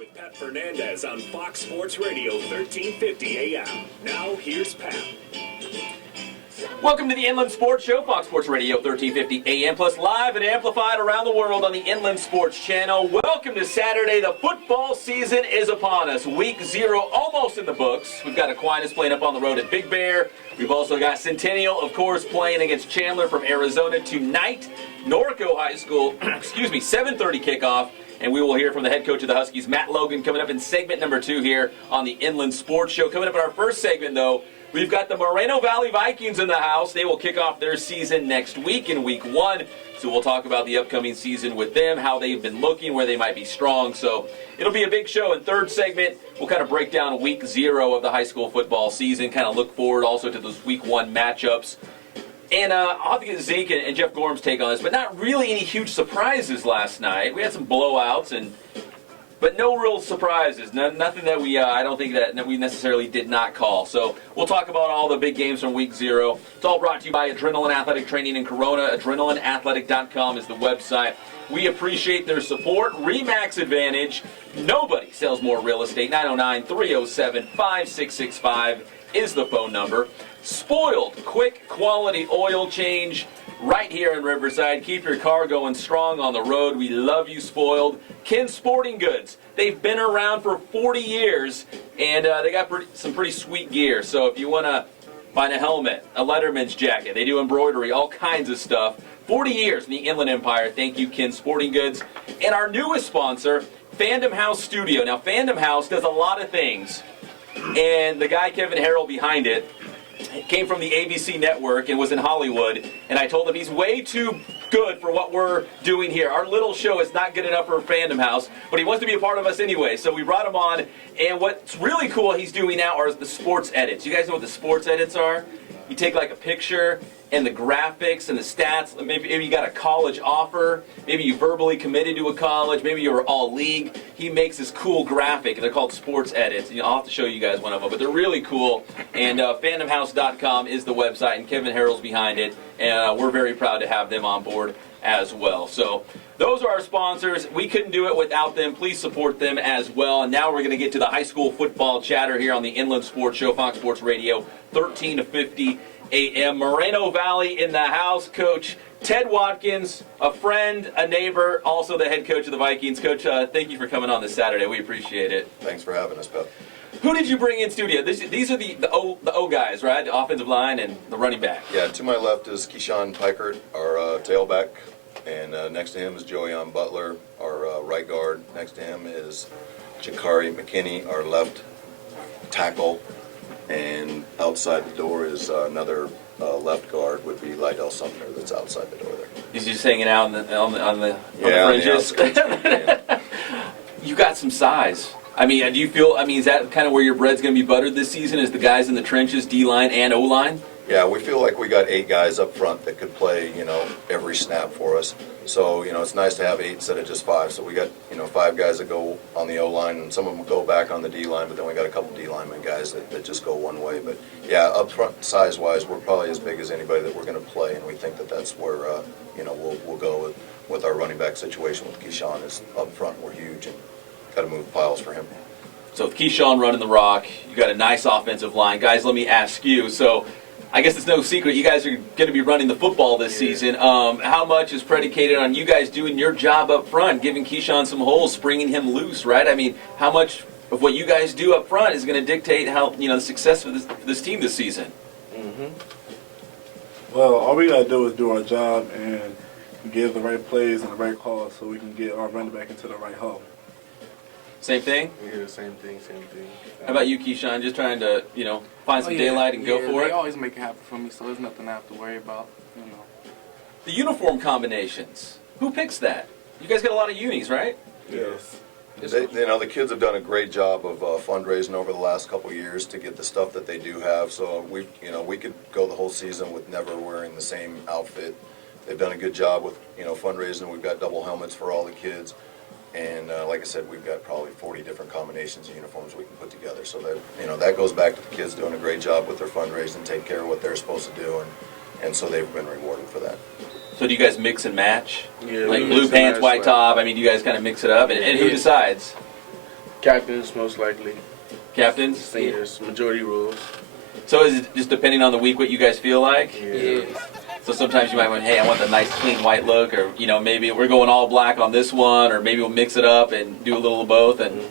with Pat Fernandez on Fox Sports Radio 1350 AM. Now here's Pat. Welcome to the Inland Sports Show, Fox Sports Radio 1350 AM, plus live and amplified around the world on the Inland Sports Channel. Welcome to Saturday. The football season is upon us. Week 0 almost in the books. We've got Aquinas playing up on the road at Big Bear. We've also got Centennial, of course, playing against Chandler from Arizona tonight. Norco High School, 7:30 kickoff. And we will hear from the head coach of the Huskies, Matt Logan, coming up in segment number 2 here on the Inland Sports Show. Coming up in our first segment, though, we've got the Moreno Valley Vikings in the house. They will kick off their season next week in week 1. So we'll talk about the upcoming season with them, how they've been looking, where they might be strong. So it'll be a big show. In third segment, we'll kind of break down week 0 of the high school football season, kind of look forward also to those week 1 matchups. And I'll have to get Zeke and Jeff Gorham's take on this, but not really any huge surprises last night. We had some blowouts, but no real surprises. Nothing that I don't think that we necessarily did not call. So we'll talk about all the big games from week 0. It's all brought to you by Adrenaline Athletic Training in Corona. AdrenalineAthletic.com is the website. We appreciate their support. RE/MAX Advantage. Nobody sells more real estate. 909-307-5665 is the phone number. Spoiled, quick quality oil change right here in Riverside. Keep your car going strong on the road. We love you, Spoiled. Ken's Sporting Goods. They've been around for 40 years, and they got some pretty sweet gear. So if you want to find a helmet, a Letterman's jacket, they do embroidery, all kinds of stuff. 40 years in the Inland Empire. Thank you, Ken's Sporting Goods. And our newest sponsor, Fandom House Studio. Now, Fandom House does a lot of things, and the guy, Kevin Harrell, behind it, came from the ABC network and was in Hollywood, and I told him he's way too good for what we're doing here. Our little show is not good enough for Fandom House, but he wants to be a part of us anyway, so we brought him on, and what's really cool he's doing now are the sports edits. You guys know what the sports edits are? You take like a picture and the graphics and the stats. Maybe you got a college offer. Maybe you verbally committed to a college. Maybe you were all league. He makes this cool graphic, and they're called sports edits. I'll have to show you guys one of them, but they're really cool. And fandomhouse.com is the website, and Kevin Harrell's behind it. And we're very proud to have them on board as well. So those are our sponsors. We couldn't do it without them. Please support them as well. And now we're going to get to the high school football chatter here on the Inland Sports Show, Fox Sports Radio, 1350 AM. Moreno Valley in the house. Coach Ted Watkins, a friend, a neighbor, also the head coach of the Vikings. Coach, thank you for coming on this Saturday. We appreciate it. Thanks for having us, Pep. Who did you bring in studio? These are the O guys, right? The offensive line and the running back. Yeah, to my left is Keyshawn Pikert, our tailback, and next to him is Joey Butler, our right guard. Next to him is Jakari McKinney, our left tackle. And outside the door is another left guard would be Lydell Sumner that's outside the door there. He's just hanging out on the fringes. You got some size. I mean, do you feel? I mean, is that kind of where your bread's going to be buttered this season? Is the guys in the trenches, D-line and O-line? Yeah, we feel like we got 8 guys up front that could play, every snap for us. So, it's nice to have 8 instead of just 5. So we got, 5 guys that go on the O-line, and some of them go back on the D-line, but then we got a couple D-lineman guys that just go one way. But, yeah, up front, size-wise, we're probably as big as anybody that we're going to play, and we think that that's where, we'll go with our running back situation with Keyshawn is up front. We're huge and got to move piles for him. So with Keyshawn running the rock, you got a nice offensive line. Guys, let me ask you, so I guess it's no secret you guys are going to be running the football this season. How much is predicated on you guys doing your job up front, giving Keyshawn some holes, springing him loose, right? I mean, how much of what you guys do up front is going to dictate how the success of this team this season? Mm-hmm. Well, all we got to do is do our job and give the right plays and the right calls so we can get our running back into the right hole. Same thing? Yeah, same thing. How about you, Keyshawn? Just trying to, find some daylight and go for it? They always make it happen for me, so there's nothing I have to worry about, The uniform combinations. Who picks that? You guys got a lot of unis, right? Yes. The kids have done a great job of fundraising over the last couple of years to get the stuff that they do have. So we could go the whole season with never wearing the same outfit. They've done a good job with, fundraising. We've got double helmets for all the kids. And like I said, we've got probably 40 different combinations of uniforms we can put together. So that that goes back to the kids doing a great job with their fundraising, take care of what they're supposed to do, and so they've been rewarded for that. So do you guys mix and match? Yeah, like blue pants, white top? I mean, do you guys kind of mix it up? And who decides? Captains, most likely. Captains? Seniors, majority rules. So is it just depending on the week what you guys feel like? Yeah. So sometimes you might want, hey, I want the nice clean white look, or maybe we're going all black on this one, or maybe we'll mix it up and do a little of both. And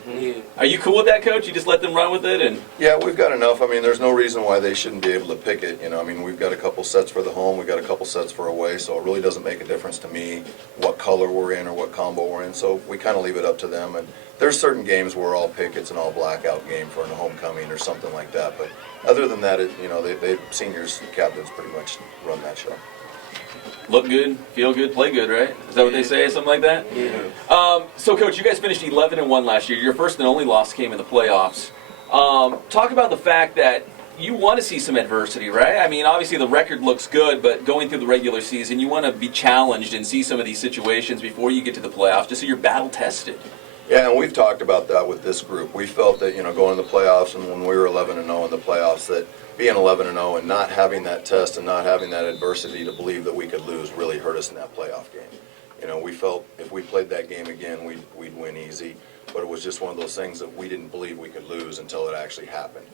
are you cool with that, Coach? You just let them run with it, and Yeah, we've got enough. I mean, there's no reason why they shouldn't be able to pick it. I mean, we've got a couple sets for the home, we've got a couple sets for away, so it really doesn't make a difference to me what color we're in or what combo we're in. So we kind of leave it up to them. And there's certain games where I'll pick it's an all blackout game for a homecoming or something like that. But other than that, they seniors, captains pretty much run that show. look good, feel good, play good, right? Is that what they say? Something like that? Yeah. So, Coach, you guys finished 11-1 last year. Your first and only loss came in the playoffs. Talk about the fact that you want to see some adversity, right? I mean, obviously the record looks good, but going through the regular season, you want to be challenged and see some of these situations before you get to the playoffs, just so you're battle tested. Yeah, and we've talked about that with this group. We felt that, going to the playoffs, and when we were 11-0 in the playoffs, that being 11-0 and not having that test and not having that adversity to believe that we could lose really hurt us in that playoff game. We felt if we played that game again, we'd win easy, but it was just one of those things that we didn't believe we could lose until it actually happened.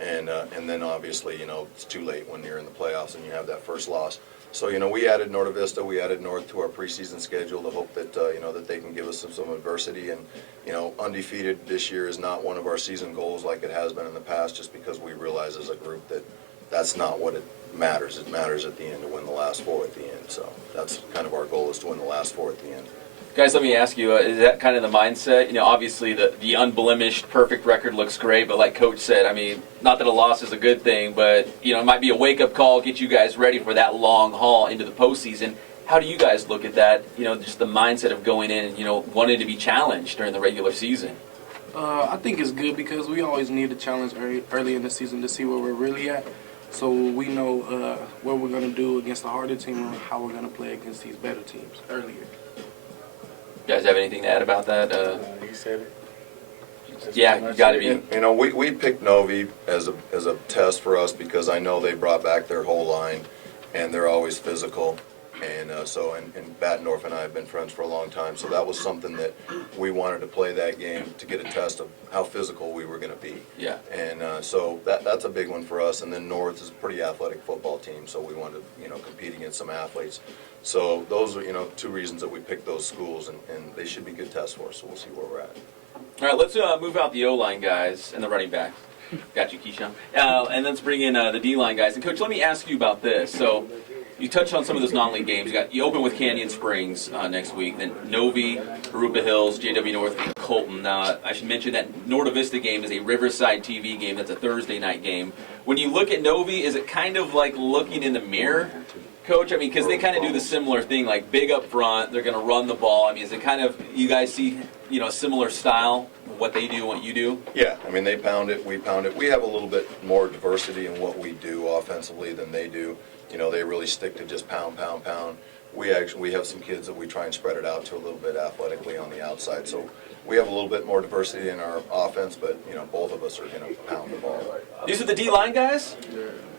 And then obviously, it's too late when you're in the playoffs and you have that first loss. So, we added Norte Vista, we added North to our preseason schedule to hope that, that they can give us some adversity. And, undefeated this year is not one of our season goals like it has been in the past, just because we realize as a group that that's not what it matters. It matters at the end to win the last four at the end. So that's kind of our goal, is to win the last four at the end. Guys, let me ask you, is that kind of the mindset? Obviously the unblemished, perfect record looks great, but like Coach said, I mean, not that a loss is a good thing, but, it might be a wake-up call, get you guys ready for that long haul into the postseason. How do you guys look at that, just the mindset of going in and, wanting to be challenged during the regular season? I think it's good because we always need a challenge early in the season to see where we're really at. So we know what we're going to do against the harder team and how we're going to play against these better teams earlier. You guys have anything to add about that? You said it. Yeah, you got to be. We picked Novi as a test for us because I know they brought back their whole line, and they're always physical. And and Battendorf and I have been friends for a long time, so that was something that we wanted to play that game to get a test of how physical we were going to be. Yeah. And so that's a big one for us. And then North is a pretty athletic football team, so we wanted to compete against some athletes. So those are two reasons that we picked those schools, and they should be good tests for us. So we'll see where we're at. All right, let's move out the O-line guys and the running back. Got you, Keyshawn. And let's bring in the D-line guys. And, Coach, let me ask you about this. So you touched on some of those non-league games. You open with Canyon Springs next week, then Novi, Arupa Hills, JW North, and Colton. Now, I should mention that Norte Vista game is a Riverside TV game. That's a Thursday night game. When you look at Novi, is it kind of like looking in the mirror, Coach? I mean, because they kind of do the similar thing, like big up front, they're going to run the ball. I mean, is it kind of, you guys see, a similar style, what they do, what you do? Yeah, I mean, they pound it, we pound it. We have a little bit more diversity in what we do offensively than they do. They really stick to just pound, pound, pound. We have some kids that we try and spread it out to a little bit athletically on the outside. So we have a little bit more diversity in our offense, but, both of us are going to pound the ball. These are the D-line guys?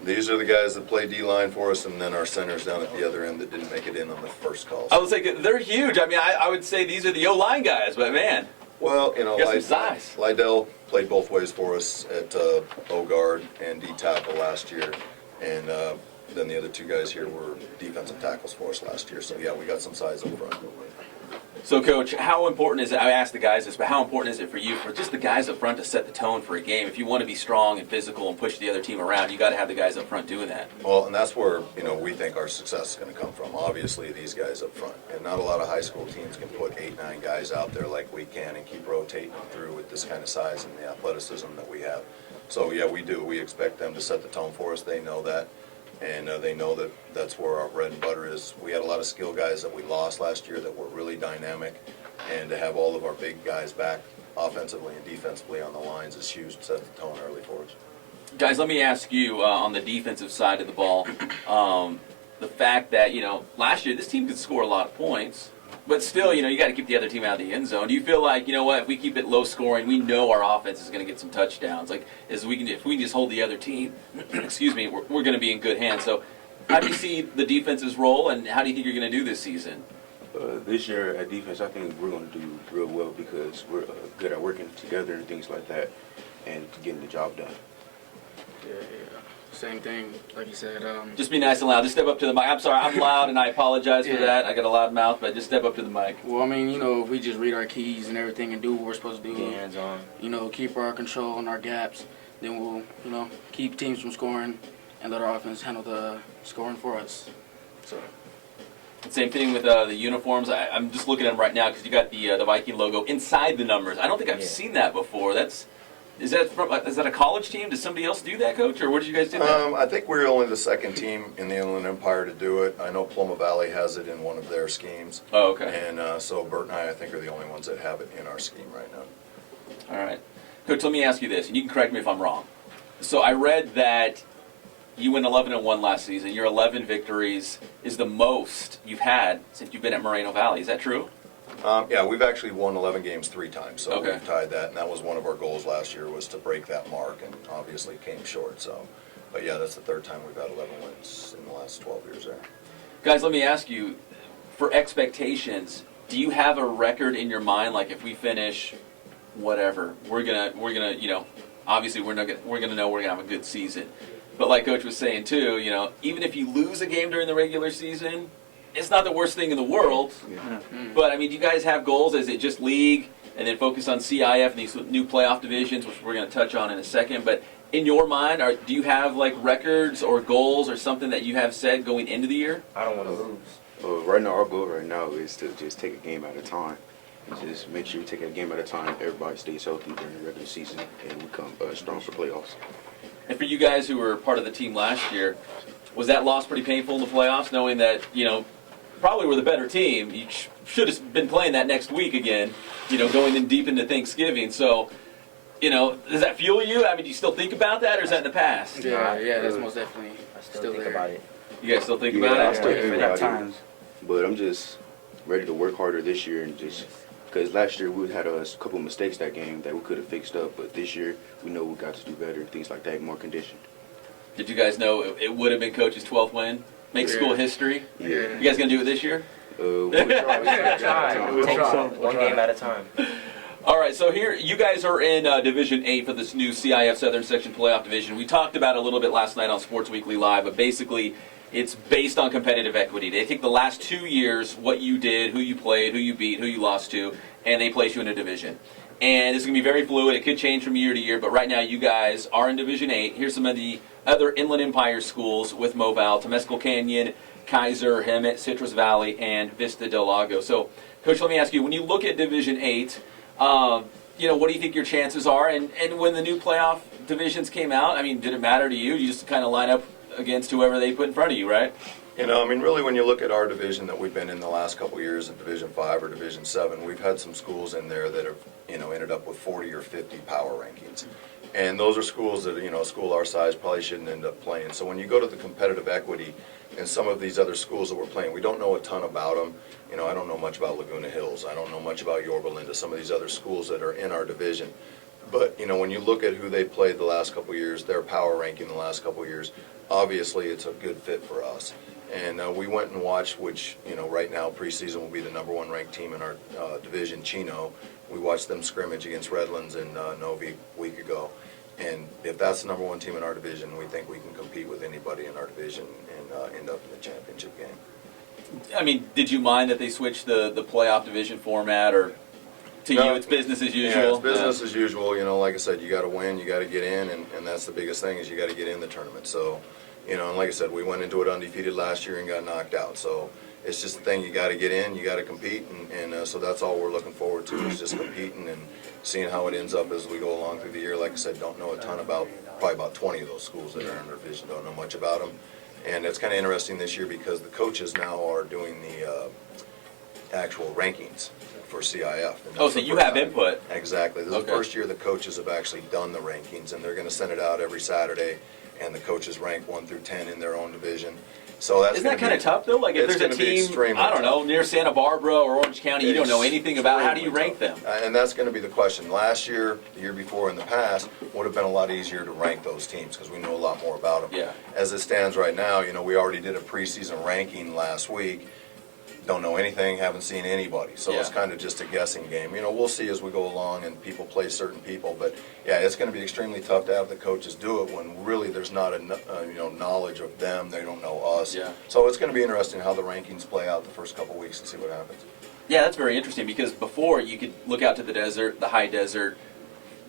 These are the guys that play D-line for us, and then our centers down at the other end that didn't make it in on the first call. I would say they're huge. I mean, I would say these are the O-line guys, but man. Well, got some size. Lydell played both ways for us at O-guard and D-tackle last year, and then the other two guys here were defensive tackles for us last year. So, yeah, we got some size up front. So, Coach, how important is it, I asked the guys this, but how important is it for you, for just the guys up front to set the tone for a game? If you want to be strong and physical and push the other team around, you got to have the guys up front doing that. Well, and that's where, we think our success is going to come from. Obviously, these guys up front. And not a lot of high school teams can put 8, 9 guys out there like we can and keep rotating them through with this kind of size and the athleticism that we have. So, yeah, we do. We expect them to set the tone for us. They know that. And they know that that's where our bread and butter is. We had a lot of skill guys that we lost last year that were really dynamic. And to have all of our big guys back offensively and defensively on the lines is huge to set the tone early for us. Guys, let me ask you on the defensive side of the ball, the fact that, last year this team could score a lot of points, but still, you got to keep the other team out of the end zone. Do you feel like, if we keep it low scoring, we know our offense is going to get some touchdowns? Like, if we just hold the other team, excuse me, we're going to be in good hands. So how do you see the defense's role, and how do you think you're going to do this season? This year at defense, I think we're going to do real well because we're good at working together and things like that and getting the job done. Yeah. Same thing, like you said. Just be nice and loud. Just step up to the mic. I'm sorry, I'm loud, and I apologize for that. I got a loud mouth, but just step up to the mic. Well, I mean, if we just read our keys and everything and do what we're supposed to do, Get hands on. Keep our control and our gaps, then we'll, keep teams from scoring and let our offense handle the scoring for us. So. Same thing with the uniforms. I'm just looking at them right now because you got the Viking logo inside the numbers. I don't think I've seen that before. Is that a college team? Does somebody else do that, Coach, or where did you guys do that? I think we're only the second team in the Inland Empire to do it. I know Pluma Valley has it in one of their schemes. Oh, okay. And so Bert and I think, are the only ones that have it in our scheme right now. All right. Coach, let me ask you this, and you can correct me if I'm wrong. So I read that you went 11-1 last season. Your 11 victories is the most you've had since you've been at Moreno Valley. Is that true? Yeah, we've actually won 11 games 3 times, so Okay. we've tied that, and that was one of our goals last year was to break that mark, and obviously came short. So, but yeah, that's the third time we've had 11 wins in the last 12 years there. Guys, let me ask you, for expectations, do you have a record in your mind? Like if we finish, whatever, we're gonna, obviously we're gonna know we're gonna have a good season. But like Coach was saying too, even if you lose a game during the regular season, it's not the worst thing in the world. Yeah. But I mean, do you guys have goals? Is it just league and then focus on CIF and these new playoff divisions, which we're going to touch on in a second? But in your mind, do you have like records or goals or something that you have said going into the year? I don't want to lose. Right now, our goal right now is to just take a game at a time. And just make sure we take a game at a time. Everybody stays healthy during the regular season, and we come strong for playoffs. And for you guys who were part of the team last year, was that loss pretty painful in the playoffs, knowing that, probably were the better team? You should have been playing that next week again, going in deep into Thanksgiving. So, does that fuel you? I mean, do you still think about that, or is that in the past? Yeah, that's most definitely I still think there. about it. You guys still think Yeah, about I it? still think At about it. times. But I'm just ready to work harder this year and just because last year we had a couple mistakes that game that we could have fixed up, but this year we know we got to do better and things like that, more conditioned. Did you guys know it would have been Coach's 12th win? Make school history? Yeah. You guys going to do it this year? We'll try. We'll take one game at a time. All right, so here, you guys are in Division 8 for this new CIF Southern Section Playoff Division. We talked about it a little bit last night on Sports Weekly Live, but basically it's based on competitive equity. They take the last 2 years, what you did, who you played, who you beat, who you lost to, and they place you in a division. And it's going to be very fluid. It could change from year to year, but right now you guys are in Division 8. Here's some of the other Inland Empire schools with Moval: Temescal Canyon, Kaiser, Hemet, Citrus Valley, and Vista del Lago. So, Coach, let me ask you, when you look at Division 8, what do you think your chances are? And when the new playoff divisions came out, I mean, did it matter to you? You just kind of line up against whoever they put in front of you, right? Really, when you look at our division that we've been in the last couple of years in Division 5 or Division 7, we've had some schools in there that have, ended up with 40 or 50 power rankings. And those are schools that, a school our size probably shouldn't end up playing. So when you go to the competitive equity and some of these other schools that we're playing, we don't know a ton about them. I don't know much about Laguna Hills. I don't know much about Yorba Linda, some of these other schools that are in our division. But, when you look at who they played the last couple of years, their power ranking the last couple of years, obviously it's a good fit for us. And we went and watched, which, right now preseason will be the number 1 ranked team in our division, Chino. We watched them scrimmage against Redlands in Novi a week ago. And if that's the number 1 team in our division, we think we can compete with anybody in our division and end up in the championship game. I mean, did you mind that they switched the playoff division format, or to you it's business as usual? Yeah, it's business as usual. Like I said, you got to win, you got to get in, and that's the biggest thing is you got to get in the tournament. So, and like I said, we went into it undefeated last year and got knocked out. So it's just the thing, you got to get in, you got to compete, and so that's all we're looking forward to is just competing and seeing how it ends up as we go along through the year. Like I said, don't know a ton about, probably about 20 of those schools that are in our division, don't know much about them. And it's kind of interesting this year because the coaches now are doing the actual rankings for CIF. Oh, so you have input. Exactly. This is Okay. the first year the coaches have actually done the rankings, and they're going to send it out every Saturday, and the coaches rank 1 through 10 in their own division. So that's Isn't that kind of tough, though? Like, if it's there's a gonna be team, extremely I don't know, tough. near Santa Barbara or Orange County, you don't know anything about, how do you rank them? And that's going to be the question. Last year, the year before, in the past, would have been a lot easier to rank those teams because we know a lot more about them. Yeah. As it stands right now, we already did a preseason ranking last week. don't know anything, haven't seen anybody. So it's Yeah. kind of just a guessing game. You know, we'll see as we go along and people play certain people. But, yeah, it's going to be extremely tough to have the coaches do it when really there's not a knowledge of them. They don't know us. Yeah. So it's going to be interesting how the rankings play out the first couple of weeks and see what happens. Yeah, that's very interesting because before you could look out to the desert, the high desert,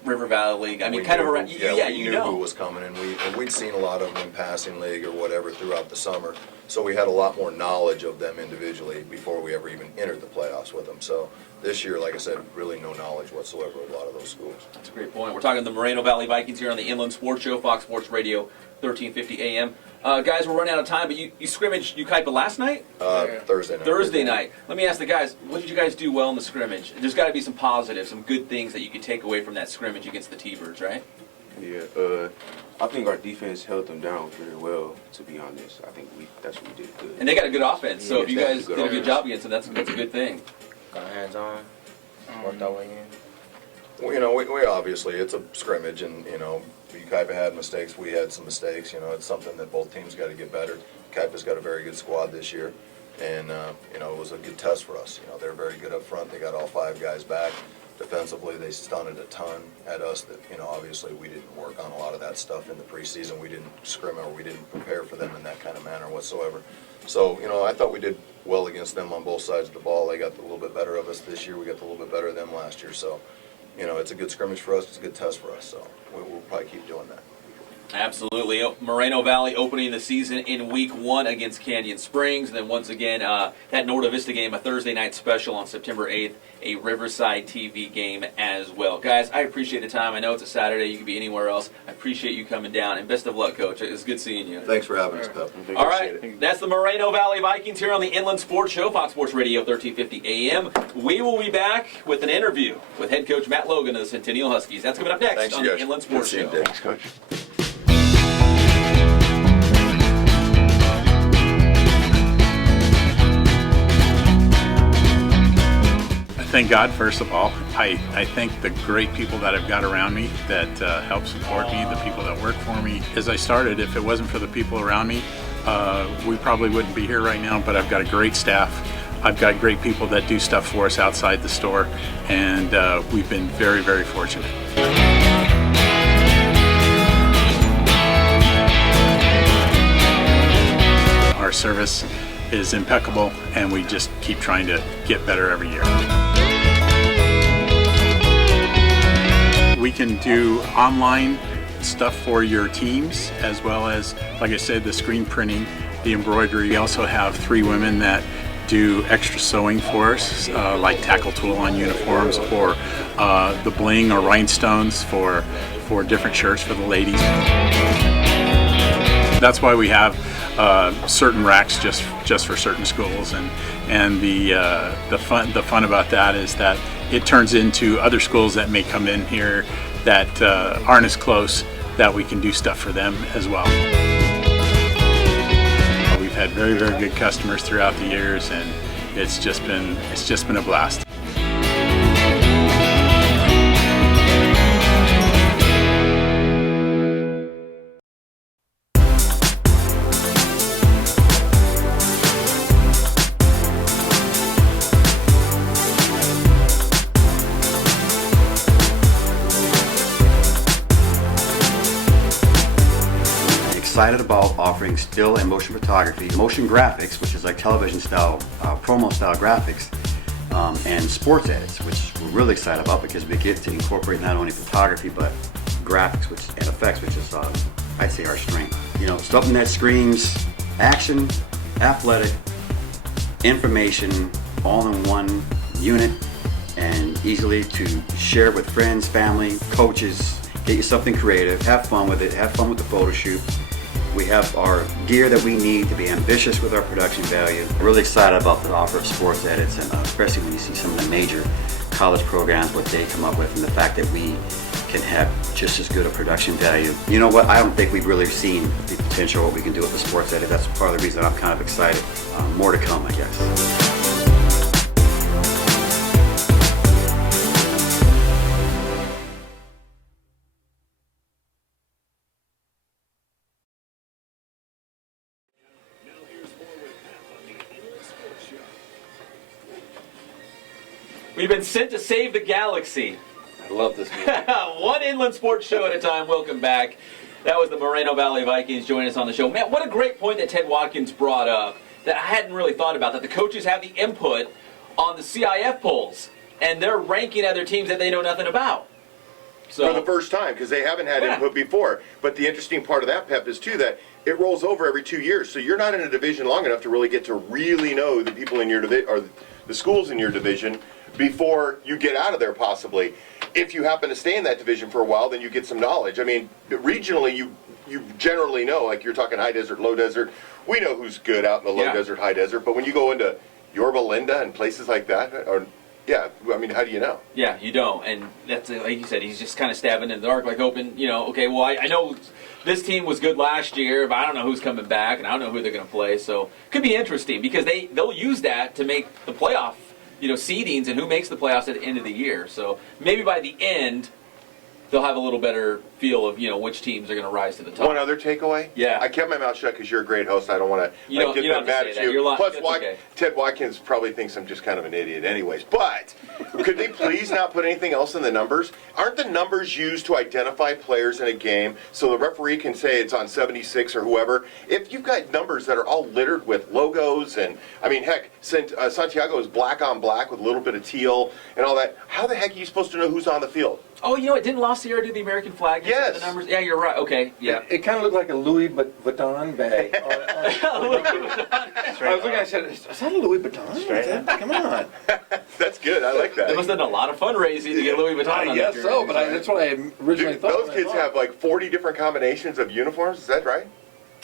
River Valley League. I mean, We kind of knew- around. we you knew know. who was coming, and we'd seen a lot of them in passing league or whatever throughout the summer. So we had a lot more knowledge of them individually before we ever even entered the playoffs with them. So this year, like I said, really no knowledge whatsoever of a lot of those schools. That's a great point. We're talking the Moreno Valley Vikings here on the Inland Sports Show, Fox Sports Radio, 1350 AM. Guys, we're running out of time, but you scrimmaged Ukaipa last night? Thursday night. Thursday night. Let me ask the guys, what did you guys do well in the scrimmage? There's got to be some positives, some good things that you could take away from that scrimmage against the T-Birds, right? Yeah, I think our defense held them down very well, to be honest. I think that's what we did good. And they got a good offense, so Yeah, if you they have guys a good did a good offense. job against them, that's a good thing. Got our hands on. Worked our way in. Well, we obviously, it's a scrimmage, and, Ukaipa had mistakes, we had some mistakes. It's something that both teams got to get better. Ukaipa's got a very good squad this year, and, it was a good test for us. They're very good up front. They got all 5 guys back. Defensively, they stunted a ton at us that, obviously we didn't work on a lot of that stuff in the preseason. We didn't scrim or we didn't prepare for them in that kind of manner whatsoever. So, I thought we did well against them on both sides of the ball. They got a little bit better of us this year. We got a little bit better of them last year. So, it's a good scrimmage for us. It's a good test for us. So we'll probably keep doing that. Absolutely. Moreno Valley opening the season in week 1 against Canyon Springs. And then once again, that Norte Vista game, a Thursday night special on September 8th, a Riverside TV game as well. Guys, I appreciate the time. I know it's a Saturday. You could be anywhere else. I appreciate you coming down. And best of luck, Coach. It was good seeing you. Thanks for having us, Pep. All right. That's the Moreno Valley Vikings here on the Inland Sports Show, Fox Sports Radio, 1350 AM. We will be back with an interview with head coach Matt Logan of the Centennial Huskies. That's coming up next Thanks, on you the guys. Inland Sports Good Show. seeing you, Dave. Thanks, Coach. Thank God, first of all. I thank the great people that I've got around me that help support me, the people that work for me. As I started, if it wasn't for the people around me, we probably wouldn't be here right now, but I've got a great staff. I've got great people that do stuff for us outside the store, and we've been very, very fortunate. Our service is impeccable, and we just keep trying to get better every year. We can do online stuff for your teams, as well as, like I said, the screen printing, the embroidery. We also have 3 women that do extra sewing for us, like tackle tool on uniforms, or the bling or rhinestones for different shirts for the ladies. That's why we have certain racks just for certain schools, and the fun about that is that it turns into other schools that may come in here that aren't as close, that we can do stuff for them as well. We've had very, very good customers throughout the years, and it's just been a blast. Excited about offering still and motion photography, motion graphics, which is like television style, promo style graphics, and sports edits, which we're really excited about because we get to incorporate not only photography but graphics and effects, which is I'd say our strength. Something that screams action, athletic, information, all in one unit, and easily to share with friends, family, coaches. Get you something creative, have fun with it, have fun with the photo shoot. We have our gear that we need to be ambitious with our production value. Really excited about the offer of sports edits, and especially when you see some of the major college programs, what they come up with, and the fact that we can have just as good a production value. You know what, I don't think we've really seen the potential of what we can do with the sports edit. That's part of the reason I'm kind of excited. More to come, I guess. We've been sent to save the galaxy. I love this movie. One inland sports show at a time. Welcome back. That was the Moreno Valley Vikings joining us on the show. Man, what a great point that Ted Watkins brought up that I hadn't really thought about, that the coaches have the input on the CIF polls, and they're ranking other teams that they know nothing about. So, for the first time, because they haven't had input before. But the interesting part of that, Pep, is too that it rolls over every 2 years. So you're not in a division long enough to really get to really know the people in your division or the schools in your division before you get out of there, possibly. If you happen to stay in that division for a while, then you get some knowledge. I mean, regionally, you generally know, like you're talking high desert, low desert. We know who's good out in the low desert, high desert. But when you go into Yorba Linda and places like that, or yeah, I mean, how do you know? Yeah, you don't. And that's, like you said, he's just kind of stabbing in the dark, like hoping, okay, well, I know this team was good last year, but I don't know who's coming back, and I don't know who they're going to play. So could be interesting because they'll use that to make the playoff, seedings and who makes the playoffs at the end of the year. So maybe by the end, they'll have a little better feel of, which teams are going to rise to the top. One other takeaway? Yeah. I kept my mouth shut because you're a great host. I don't want to get them mad at you. Plus, Ted Watkins probably thinks I'm just kind of an idiot anyways. But could they please not put anything else in the numbers? Aren't the numbers used to identify players in a game so the referee can say it's on 76 or whoever? If you've got numbers that are all littered with logos and, I mean, heck, Santiago is black on black with a little bit of teal and all that, how the heck are you supposed to know who's on the field? Oh, didn't La Sierra do the American flag? Yes. The numbers? Yeah, you're right. Okay, yeah. It kind of looked like a Louis Vuitton bag. I was looking, I said, is that a Louis Vuitton? Come on. That's good. I like that. They must have done a lot of fundraising to get Louis Vuitton on Yes, so, but that's what I originally thought. Those kids have like 40 different combinations of uniforms. Is that right?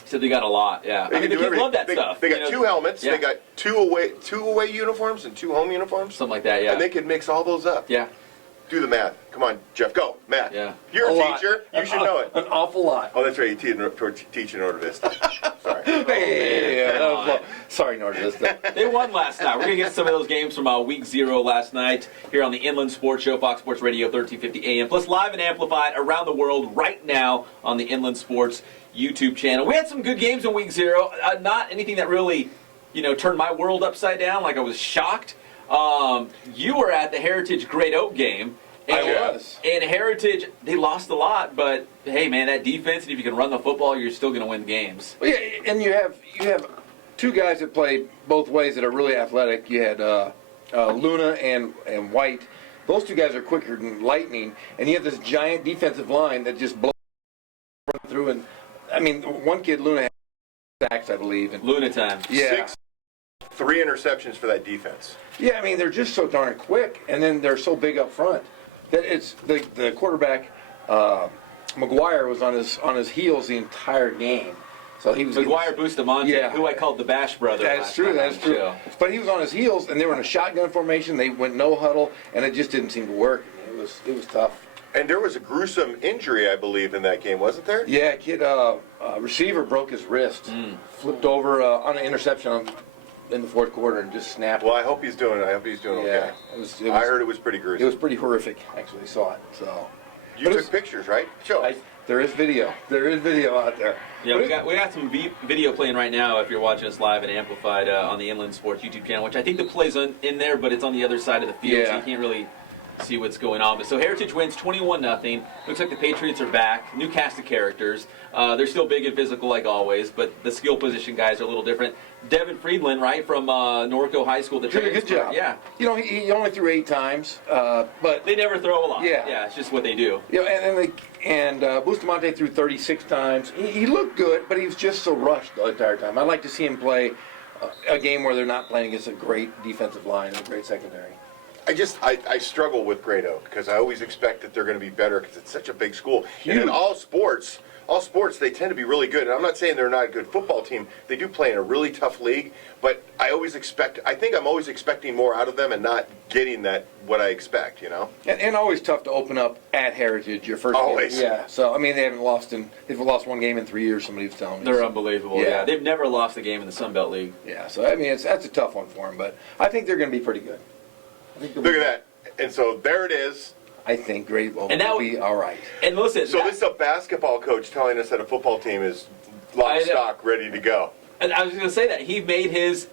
So they got a lot, yeah. They the kids love that stuff. They got two helmets. Yeah. They got two away uniforms and two home uniforms. Something like that, yeah. And they could mix all those up. Yeah. Do the math. Come on, Jeff, go. Math. Yeah. You're a teacher. You should know it. An awful lot. Oh, that's right. You teach in Norte Vista. Sorry. Sorry, Norte Vista. They won last night. We're going to get some of those games from week 0 last night here on the Inland Sports Show, Fox Sports Radio 1350 AM, plus live and amplified around the world right now on the Inland Sports YouTube channel. We had some good games in week 0. Not anything that really, turned my world upside down. Like I was shocked. You were at the Heritage Great Oak game. And, I was. And Heritage, they lost a lot, but hey, man, that defense, and if you can run the football, you're still going to win games. Well, yeah, and you have two guys that play both ways that are really athletic. You had Luna and White. Those two guys are quicker than lightning, and you have this giant defensive line that just blows through. And I mean, one kid, Luna, had sacks, I believe. And, Luna time. Yeah. 3 interceptions for that defense. Yeah, I mean, they're just so darn quick, and then they're so big up front that it's the quarterback, McGuire, was on his heels the entire game. So he was McGuire Bustamante, who I called the Bash brother. That's true. But he was on his heels, and they were in a shotgun formation. They went no huddle, and it just didn't seem to work. It was tough. And there was a gruesome injury, I believe, in that game, wasn't there? Yeah, a kid, receiver broke his wrist, flipped over on an interception in the fourth quarter and just snapped. Well, I hope he's doing okay. I heard it was pretty gruesome. It was pretty horrific. Actually, saw it. So you took pictures, right? Show. There is video. There is video out there. Yeah, we got some video playing right now if you're watching us live and amplified on the Inland Sports YouTube channel, which I think the play's in there, but it's on the other side of the field, so you can't really see what's going on. But so Heritage wins 21-0. Looks like the Patriots are back. New cast of characters. They're still big and physical like always, but the skill position guys are a little different. Devin Friedland, right, from Norco High School. Did a good job. Yeah. He only threw 8 times, but they never throw a lot. Yeah, it's just what they do. And Bustamante threw 36 times. He looked good, but he was just so rushed the entire time. I'd like to see him play a game where they're not playing against a great defensive line and a great secondary. I struggle with Great Oak because I always expect that they're going to be better because it's such a big school. And in all sports, they tend to be really good. And I'm not saying they're not a good football team. They do play in a really tough league. But I think I'm always expecting more out of them and not getting what I expect, And always tough to open up at Heritage, your first always. game. Yeah. So, I mean, they've lost one game in 3 years, somebody was telling me. They're unbelievable. Yeah. They've never lost a game in the Sun Belt League. Yeah. So, I mean, that's a tough one for them. But I think they're going to be pretty good. Look at that. And so there it is. I think Great Oak will be all right. And listen. So this is a basketball coach telling us that a football team is lock, stock, ready to go. And I was going to say that. He made his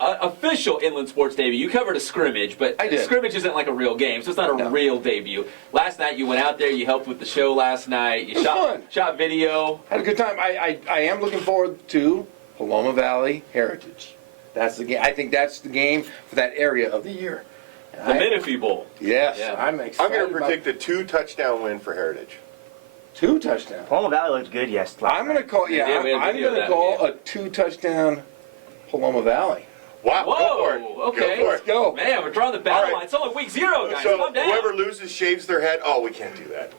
official Inland Sports debut. You covered a scrimmage, but I did. scrimmage isn't like a real game, so it's not a real debut. Last night you went out there, you helped with the show last night. You It was fun. shot video. Had a good time. I am looking forward to Paloma Valley Heritage. That's the game. I think that's the game for that area of the year. The Menifee Bowl. Yes, Yeah. I'm excited. I'm going to predict a 2-touchdown win for Heritage. 2 touchdowns. Paloma Valley looked good yesterday. I'm going to call. Yeah, did. We had I'm video going of to that, call yeah. a 2-touchdown Paloma Valley. Wow, go for it. Whoa, okay. Go for Let's it. go. Man, we're drawing the battle All right. line. It's only week 0, guys. So Calm down. whoever loses shaves their head. Oh, we can't do that.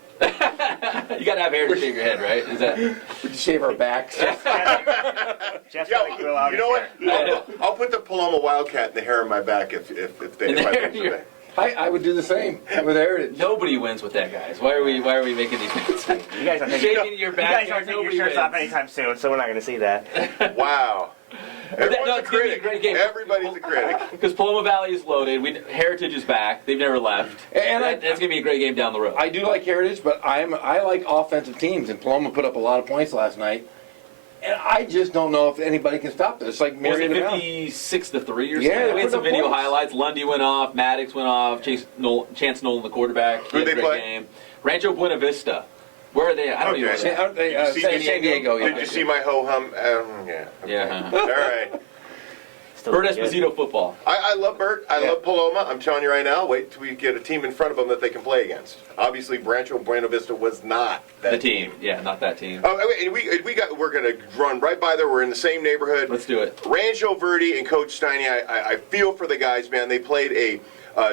You got to have hair to shave your head, right? Is that? We can shave our backs. Just Yeah, gotta grow out you know what? his hair. I'll put the Paloma Wildcat in the hair on my back if I lose today. I would do the same with Heritage. Nobody wins with that, guys. Why are we making these bets? You guys aren't Shaving taking, your you back guys aren't hair, taking your nobody shirts off wins. anytime soon, so we're not going to see that. Wow. Everyone's no, a it's gonna be a critic. great game. Everybody's a critic. Because Paloma Valley is loaded. Heritage is back. They've never left. And that's going to be a great game down the road. I do like Heritage, but I like offensive teams, and Paloma put up a lot of points last night. And I just don't know if anybody can stop this. It's like Was it Moreno Valley. 56-3 or something? Yeah, they we had put some up video points. highlights. Lundy went off. Maddox went off. Chance Nolan, the quarterback. Who'd He had they a great play? Game. Rancho Buena Vista. Where are they at? I don't even Okay. know. Aren't they, Did you see San Diego. Yeah. Did you see my ho-hum? Yeah. Yeah. All right. Still Bert look good. Esposito football. I love Bert. I love Paloma. I'm telling you right now, wait till we get a team in front of them that they can play against. Obviously, Rancho Buena Vista was not that The team. Yeah, not that team. Oh, and we're going to run right by there. We're in the same neighborhood. Let's do it. Rancho Verde and Coach Steiny, I feel for the guys, man. They played a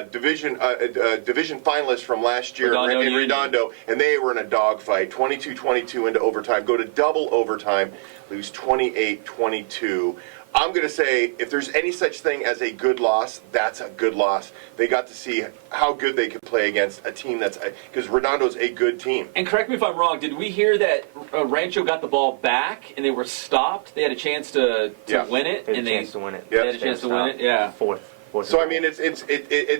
division finalist from last year Redondo in Union. Redondo, and they were in a dogfight, 22-22 into overtime. Go to double overtime, lose 28-22. I'm going to say, if there's any such thing as a good loss, that's a good loss. They got to see how good they could play against a team because Redondo's a good team. And correct me if I'm wrong, did we hear that Rancho got the ball back and they were stopped? They had a chance to win it? They had and a chance to win it. Yeah. They had a chance to win it? Yeah. Fourth. So I mean, it's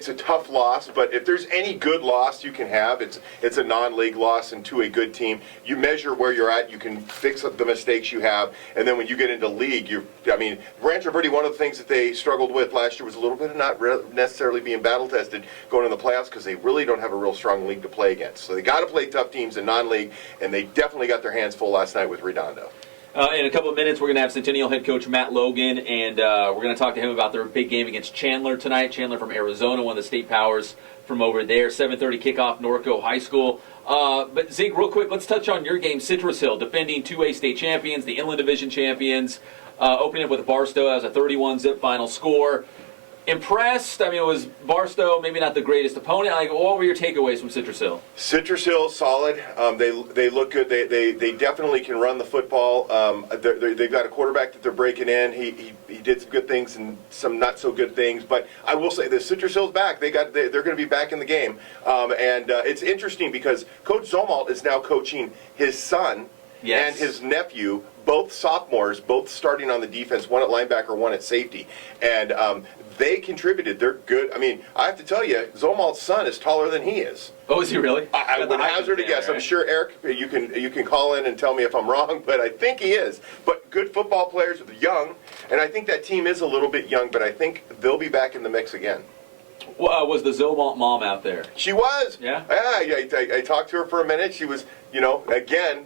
a tough loss, but if there's any good loss you can have, it's a non-league loss and to a good team. You measure where you're at, you can fix up the mistakes you have, and then when you get into league, Rancho Verde, one of the things that they struggled with last year was a little bit of not necessarily being battle tested going in the playoffs because they really don't have a real strong league to play against. So they got to play tough teams in non-league, and they definitely got their hands full last night with Redondo. In a couple of minutes, we're going to have Centennial head coach Matt Logan, and we're going to talk to him about their big game against Chandler tonight. Chandler from Arizona, one of the state powers from over there. 7:30 kickoff, Norco High School. But Zeke, real quick, let's touch on your game. Citrus Hill, defending 2A state champions, the Inland Division champions, opening up with Barstow as a 31-zip final score. Impressed? I mean, it was Barstow, maybe not the greatest opponent. Like, what were your takeaways from Citrus Hill? Citrus Hill, solid. They look good. They definitely can run the football. They've got a quarterback that they're breaking in. He did some good things and some not so good things. But I will say the Citrus Hill's back. They're going to be back in the game. And it's interesting because Coach Zomalt is now coaching his son and his nephew, both sophomores, both starting on the defense, one at linebacker, one at safety. And they contributed. They're good. I mean, I have to tell you, Zomalt's son is taller than he is. Oh, is he really? I would hazard a guess. I'm sure, Eric, you can call in and tell me if I'm wrong, but I think he is. But good football players, young, and I think that team is a little bit young, but I think they'll be back in the mix again. Well, was the Zomalt mom out there? She was. Yeah? I talked to her for a minute. She was, again,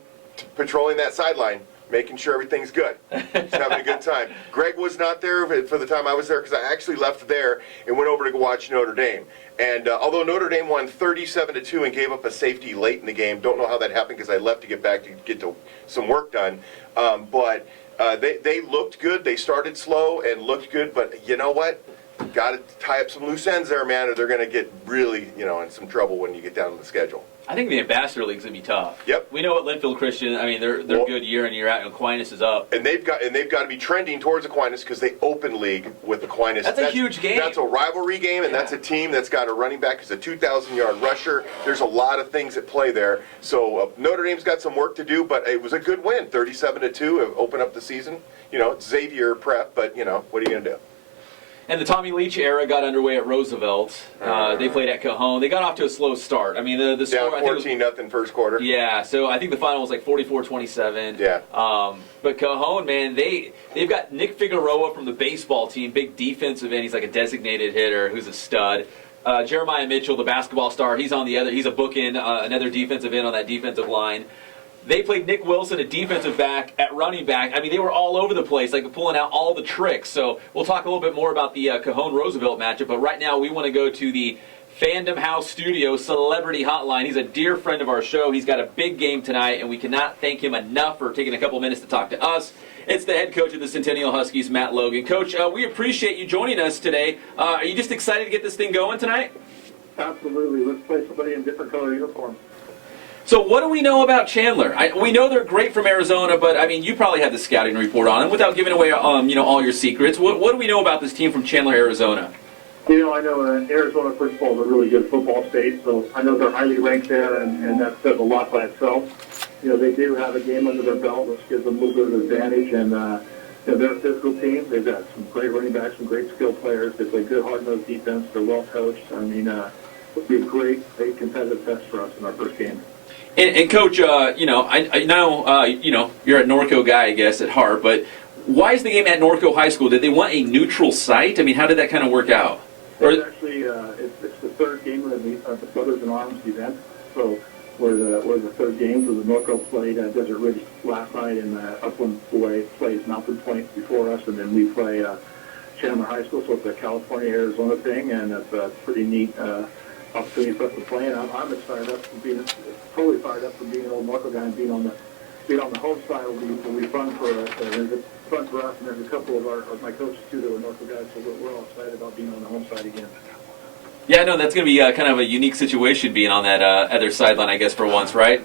patrolling that sideline, making sure everything's good. She's having a good time. Greg was not there for the time I was there because I actually left there and went over to go watch Notre Dame. And although Notre Dame won 37-2 and gave up a safety late in the game, don't know how that happened because I left to get back to get to some work done. But they looked good. They started slow and looked good. But you know what? Got to tie up some loose ends there, man, or they're going to get really, in some trouble when you get down to the schedule. I think the Ambassador League's going to be tough. Yep. We know at Linfield Christian, I mean, they're good year in, year out, and Aquinas is up. And they've got to be trending towards Aquinas because they open league with Aquinas. That's a huge game. That's a rivalry game, and that's a team that's got a running back who's a 2,000-yard rusher. There's a lot of things at play there. So Notre Dame's got some work to do, but it was a good win, 37-2, open up the season. It's Xavier prep, but what are you going to do? And the Tommy Leach era got underway at Roosevelt. They played at Cajon. They got off to a slow start. I mean, the score, Down 14-0 first quarter. Yeah, so I think the final was like 44-27. Yeah. But Cajon, man, they've got Nick Figueroa from the baseball team, big defensive end. He's like a designated hitter who's a stud. Jeremiah Mitchell, the basketball star, he's a bookend, another defensive end on that defensive line. They played Nick Wilson, a defensive back, at running back. I mean, they were all over the place, like pulling out all the tricks. So we'll talk a little bit more about the Cajon-Roosevelt matchup. But right now we want to go to the Fandom House Studio Celebrity Hotline. He's a dear friend of our show. He's got a big game tonight, and we cannot thank him enough for taking a couple minutes to talk to us. It's the head coach of the Centennial Huskies, Matt Logan. Coach, we appreciate you joining us today. Are you just excited to get this thing going tonight? Absolutely. Let's play somebody in different color uniform. So what do we know about Chandler? We know they're great from Arizona, but I mean, you probably have the scouting report on them without giving away, all your secrets. What do we know about this team from Chandler, Arizona? I know Arizona, first of all, is a really good football state, so I know they're highly ranked there, and that says a lot by itself. They do have a game under their belt, which gives them a little bit of advantage, and they're a physical team. They've got some great running backs, some great skilled players. They play good, hard-nosed defense. They're well coached. I mean, it'll be a great competitive test for us in our first game. And Coach, I know, you're a Norco guy, I guess, at heart, but why is the game at Norco High School? Did they want a neutral site? I mean, how did that kind of work out? It's actually it's the third game of the Brothers in Arms event. So we're the third game. So the Norco played Desert Ridge last night, and Upland Boy plays Mountain Point before us, and then we play Chandler High School. So it's a California-Arizona thing, and it's a pretty neat opportunity for us to play. And I'm excited up from totally fired up from being an old Norco guy and being on the home side will be fun for us. It's fun for us, and there's a couple of my coaches too that were Norco guys, so we're all excited about being on the home side again. Yeah, no, that's going to be kind of a unique situation being on that other sideline, I guess, for once, right?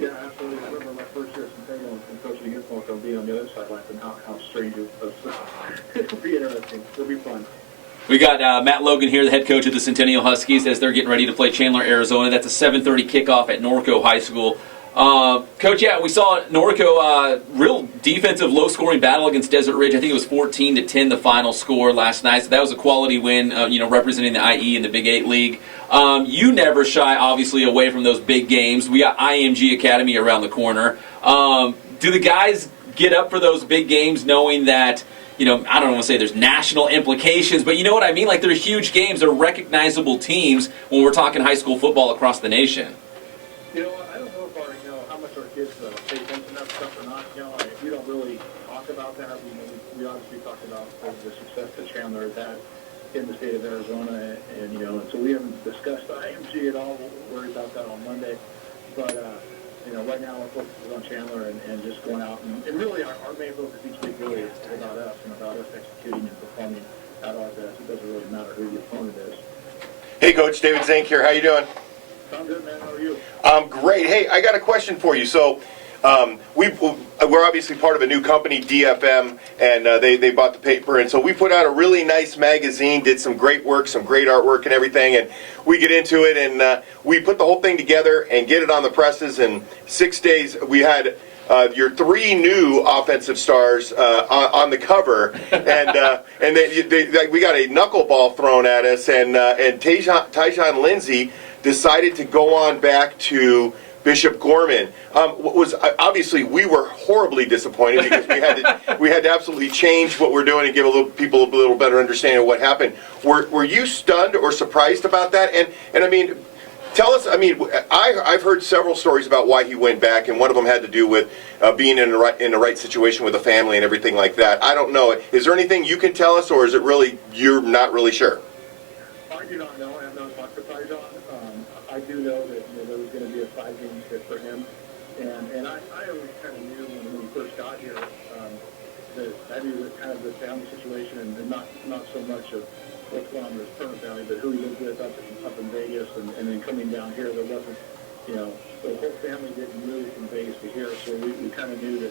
Yeah, absolutely. I remember my first year at Centennial and coaching against Norco being on the other sideline, and how strange it was. It'll be interesting. It'll be fun. We got Matt Logan here, the head coach of the Centennial Huskies, as they're getting ready to play Chandler, Arizona. That's a 7:30 kickoff at Norco High School. Coach, we saw Norco real defensive, low-scoring battle against Desert Ridge. I think it was 14-10 the final score last night. So that was a quality win, representing the IE in the Big 8 League. You never shy, obviously, away from those big games. We got IMG Academy around the corner. Do the guys get up for those big games knowing that, I don't want to say there's national implications, but you know what I mean? Like, they're huge games. They're recognizable teams when we're talking high school football across the nation. I don't know if how much our kids pay attention to that stuff or not. We don't really talk about that. We obviously talk about the success that Chandler has had in the state of Arizona, and so we haven't discussed IMG at all. We'll worry about that on Monday. But right now our focus is on Chandler and just going out and really our main focus each week really is about us and about us executing and performing at our best. It doesn't really matter who the opponent is. Hey, Coach, David Zink here. How you doing? I'm good, man. How are you? I'm great. Hey, I got a question for you. So, we're obviously part of a new company, DFM, and they bought the paper, and so we put out a really nice magazine, did some great work, some great artwork and everything, and we get into it, and we put the whole thing together and get it on the presses. In 6 days, we had your three new offensive stars on the cover, and we got a knuckleball thrown at us, and Tyjon Lindsey decided to go on back to Bishop Gorman. Obviously we were horribly disappointed because we had to absolutely change what we're doing and give people a little better understanding of what happened. Were you stunned or surprised about that? And I mean, tell us. I mean, I've heard several stories about why he went back, and one of them had to do with being in the right situation with a family and everything like that. I don't know. Is there anything you can tell us, or is it really you're not really sure? I do not know. I have not talked to Tyjon. I do know that there was going to be a 5-game fit for him, and I always kind of knew when we first got here that I knew that kind of the family situation and not so much of what's going on with his current family, but who he lived with up in Vegas, and then coming down here, there wasn't, the whole family didn't move from Vegas to here, so we kind of knew that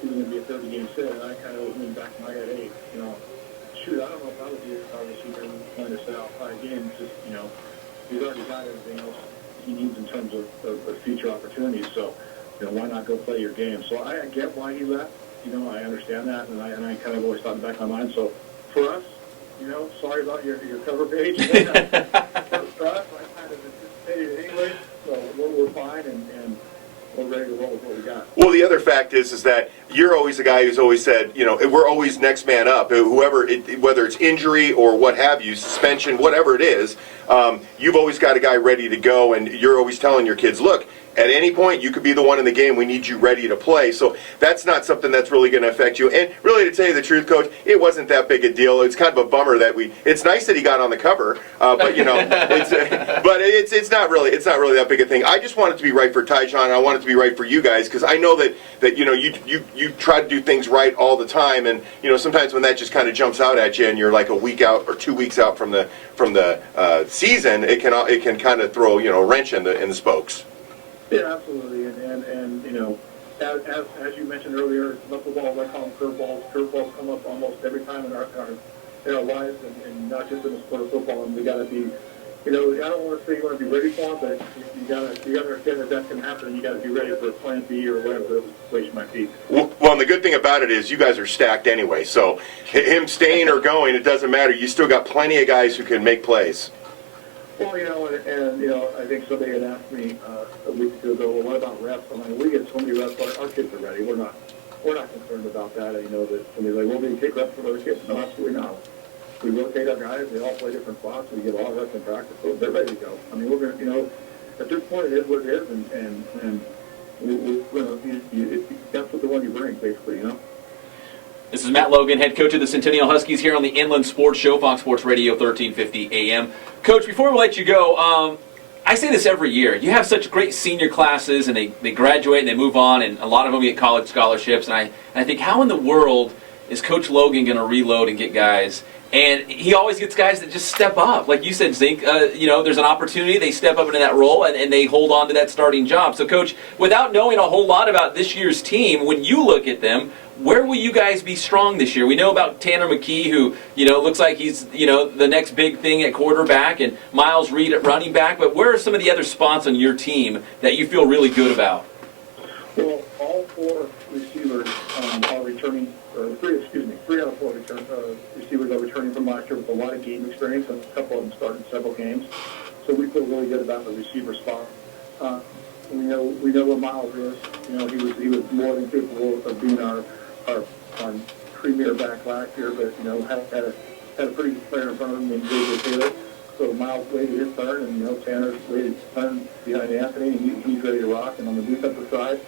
he was going to be a 30-game fit, and I kind of was in the back of my head, hey, shoot, I don't know if I would be a receiver and going to sit out 5 games, just, he's already got everything else he needs in terms of future opportunities. So, why not go play your game? So I get why he left. I understand that, and I kind of always thought in the back of my mind. So for us, sorry about your cover page. For us, I kind of anticipated it anyway, so we're fine, and we're ready to roll with what we got. Well, the other fact is that you're always the guy who's always said, we're always next man up. Whether it's injury or what have you, suspension, whatever it is, you've always got a guy ready to go, and you're always telling your kids, look, at any point, you could be the one in the game. We need you ready to play. So that's not something that's really going to affect you. And really, to tell you the truth, Coach, it wasn't that big a deal. It's kind of a bummer that it's nice that he got on the cover, but it's not really that big a thing. I just want it to be right for Tyjon, and I want it to be right for you guys, because I know that you try to do things right all the time, and sometimes when that just kind of jumps out at you, and you're like a week out or 2 weeks out from the season, it can kind of throw a wrench in the spokes. Yeah, absolutely, and as you mentioned earlier, knuckleballs, I call them curveballs. Curveballs come up almost every time in our lives, and not just in the sport of football. And we got to be, I don't want to say you want to be ready for it, but you got to understand that can happen. And you got to be ready for Plan B or whatever the situation might be. Well, and the good thing about it is you guys are stacked anyway. So him staying or going, it doesn't matter. You still got plenty of guys who can make plays. Well, I think somebody had asked me a week ago, well, what about reps? I'm like, we get so many reps. Our kids are ready. We're not concerned about that. I know that somebody's like, well, we take reps from other kids. No, absolutely not. We rotate our guys. They all play different spots. We get a lot of reps in practice, so they're ready to go. I mean, we're going to, at this point, it is what it is, and that's what the one you bring, basically, This is Matt Logan, head coach of the Centennial Huskies here on the Inland Sports Show, Fox Sports Radio, 1350 AM. Coach, before we let you go, I say this every year. You have such great senior classes, and they graduate and they move on, and a lot of them get college scholarships. And I think, how in the world is Coach Logan going to reload and get guys? And he always gets guys that just step up. Like you said, Zink, there's an opportunity, they step up into that role, and they hold on to that starting job. So, Coach, without knowing a whole lot about this year's team, when you look at them, where will you guys be strong this year? We know about Tanner McKee, who, looks like he's, the next big thing at quarterback, and Miles Reed at running back. But where are some of the other spots on your team that you feel really good about? Well, all four receivers are returning, three out of four receivers are returning from last year with a lot of game experience, and a couple of them started several games. So we feel really good about the receiver spot. We know what Miles is. He was more than capable of being our premier back last year, but had a pretty good player in front of him named David Taylor. So Miles waited his turn, and Tanner waited his turn behind Anthony, and he's ready to rock. And on the defensive side,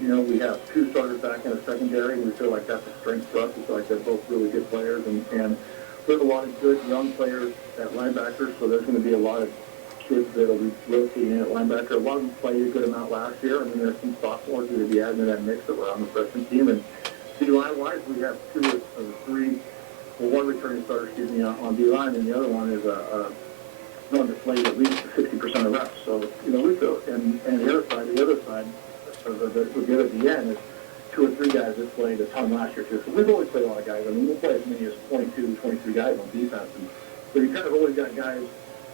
we have two starters back in the secondary, and we feel like that's a strength for us. We feel like they're both really good players, and we have a lot of good young players at linebackers, so there's going to be a lot of kids that will be rotating in at linebacker. A lot of them played a good amount last year, and then there's some sophomores that will be adding to that mix that were on the freshman team. And D-line-wise, we have two of the three, one returning starter, on D-line, and the other one is one that played at least 60% of reps. So, we feel, and the other side, at the end is two or three guys that played a ton last year too. So we've always played a lot of guys. I mean, we'll play as many as 22, 23 guys on defense. And so you kind of always got guys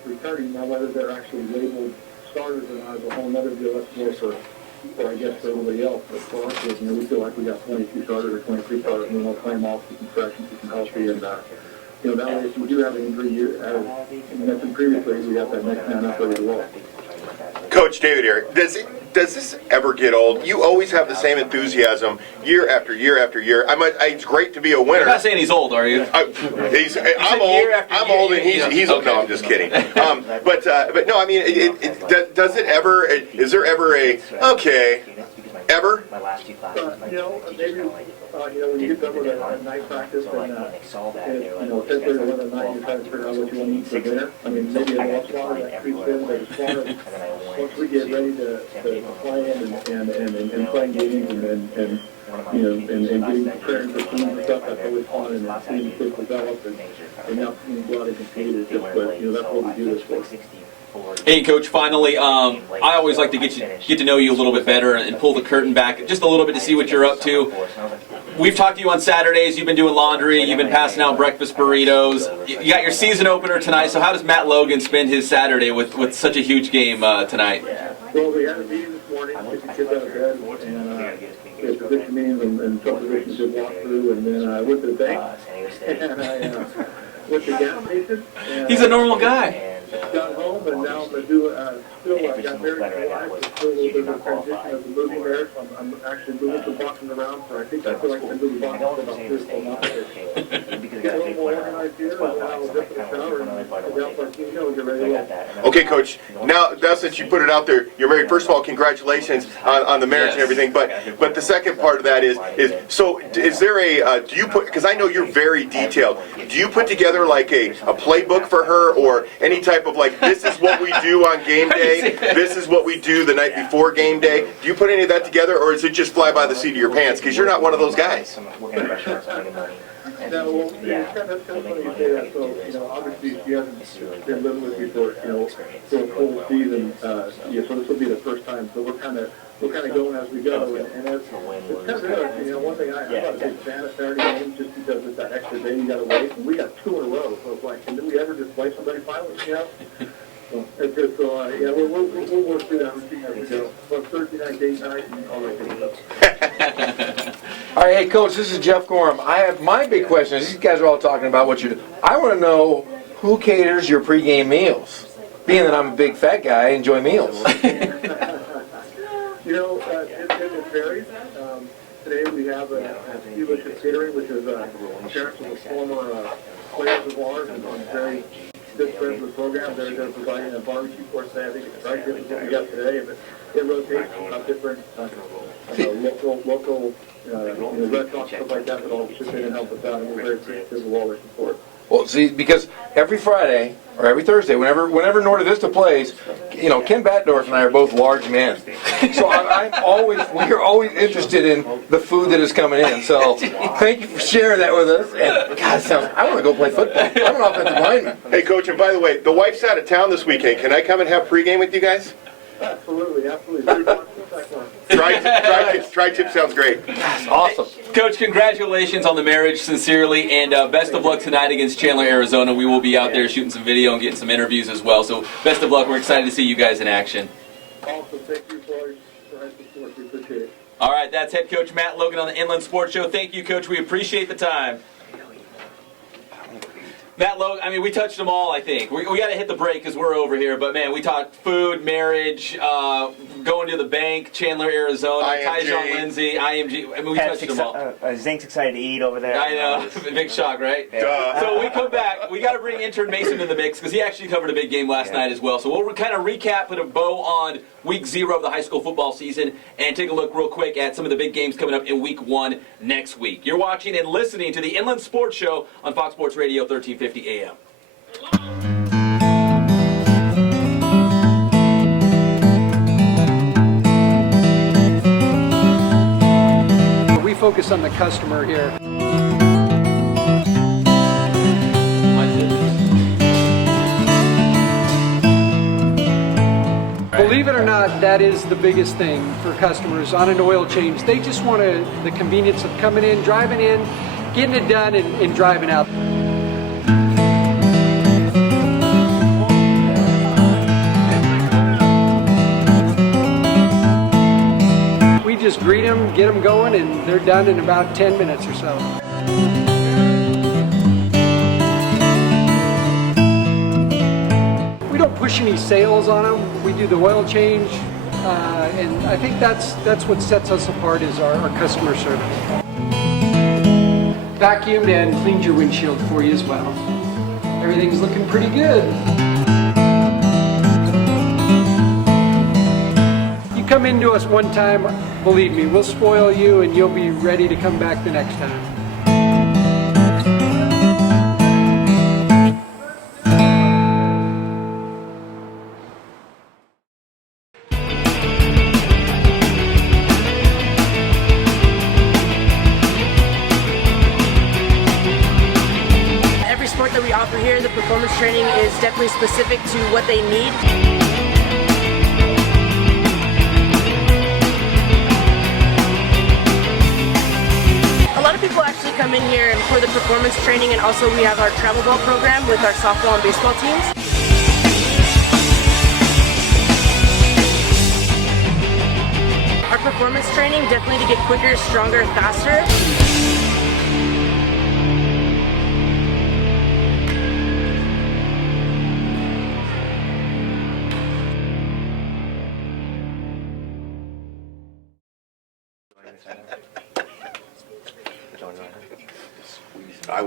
returning. Now, whether they're actually labeled starters or not is a whole other deal. That's more for I guess, for everybody else. But for us, we feel like we got 22 starters or 23 starters, and we'll play them all, keep them fresh and keep them healthy. And, that way, if we do have an injury, as mentioned previously, we have that next man up ready to roll. Coach David here. Does this ever get old? You always have the same enthusiasm year after year after year. It's great to be a winner. You're not saying he's old, are you? I'm old. I'm old, and he's old. No, I'm just kidding. But no, I mean, does it ever? Is there ever a okay? Ever? Maybe when you get done with a night practice and it's 10:30 to 11 at night, you try to figure out what you want to eat for dinner. I mean, maybe in once in a while that creeps in, but as far as once we get ready to play and playing games and getting prepared for teams and stuff, that's always fun, and seeing kids develop and now seeing go out and compete is just that's what we do this for. Hey, Coach, finally, I always like to get to know you a little bit better and pull the curtain back just a little bit to see what you're up to. We've talked to you on Saturdays. You've been doing laundry. You've been passing out breakfast burritos. You got your season opener tonight, so how does Matt Logan spend his Saturday with such a huge game tonight? Well, we had a meeting this morning, get the kids out of bed, and we had position meetings and some positions to walk through, and then I went to the bank, and with the gas station. And, He's a normal guy. got home, and now I'm going to do, still, I got married to my wife, so still a little bit of a transition of the moving there, so I'm actually moving some boxes around, so I think I feel like I'm moving boxes for about 3 or 4 months. Get a little more organized here, and then I'll dip in the shower and get out for a team and get ready to go. Okay, Coach. Now, since you put it out there, you're married. First of all, congratulations on the marriage and everything. But the second part of that is so is there a do you put, because I know you're very detailed. Do you put together like a playbook for her, or any type of like, this is what we do on game day, this is what we do the night before game day? Do you put any of that together, or is it just fly by the seat of your pants? Because you're not one of those guys. No, well, that's kind of funny you say that. So, obviously, she hasn't been living with me for a full season. So this will be the first time. So we're kind of going as we go. And it's kind of interesting. One thing I'm not a big fan of Saturday games just because it's that extra day you got to wait. And we got 2 in a row. So it's like, can we ever just play somebody finally? So it's just, we'll work through that routine as we go. But Thursday night, date night, and all that kind of stuff. All right, hey, Coach, this is Jeff Gorham. I have my big question. These guys are all talking about what you do. I want to know who caters your pregame meals. Being that I'm a big fat guy, I enjoy meals. It varies. Today we have a Delicious Catering, which is parents of the former players of ours and very good friends of the program. They're providing a barbecue for us today. I think it's right different than what we got today, but it rotates different local restaurants, stuff like that all chip in and help us out, and we're very appreciative of all their support. Well, see, because every Friday or every Thursday, whenever Norte Vista plays, Ken Batdorf and I are both large men. So we're always interested in the food that is coming in. So thank you for sharing that with us. And God, I want to go play football. I'm an offensive lineman. Hey, Coach, and by the way, the wife's out of town this weekend. Can I come and have pregame with you guys? Absolutely. Tri-tip sounds great. That's awesome. Coach, congratulations on the marriage, sincerely, and best of luck tonight against Chandler, Arizona. We will be out there shooting some video and getting some interviews as well, so best of luck. We're excited to see you guys in action. Awesome. Thank you for support. We appreciate it. All right, that's head coach Matt Logan on the Inland Sports Show. Thank you, Coach. We appreciate the time. Matt Logan, we touched them all, I think. We got to hit the break because we're over here. But, man, we talked food, marriage, going to the bank, Chandler, Arizona, Tyjon Lindsey, IMG. We touched them all. Zink's excited to eat over there. I know. Big shock, right? Yeah. So we come back. We got to bring intern Mason to the mix because he actually covered a big game last night as well. So we'll kind of recap, put a bow on week 0 of the high school football season, and take a look real quick at some of the big games coming up in week 1 next week. You're watching and listening to the Inland Sports Show on Fox Sports Radio 1350 AM. We focus on the customer here. Believe it or not, that is the biggest thing for customers on an oil change. They just want the convenience of coming in, driving in, getting it done, and driving out. We just greet them, get them going, and they're done in about 10 minutes or so. We don't push any sales on them. We do the oil change, and I think that's what sets us apart is our customer service. Vacuumed and cleaned your windshield for you as well. Everything's looking pretty good. You come into us one time, believe me, we'll spoil you and you'll be ready to come back the next time. Every sport that we offer here, the performance training is definitely specific to what they need. A lot of people actually come in here for the performance training, and also we have our travel ball program with our softball and baseball teams. Our performance training definitely to get quicker, stronger, faster.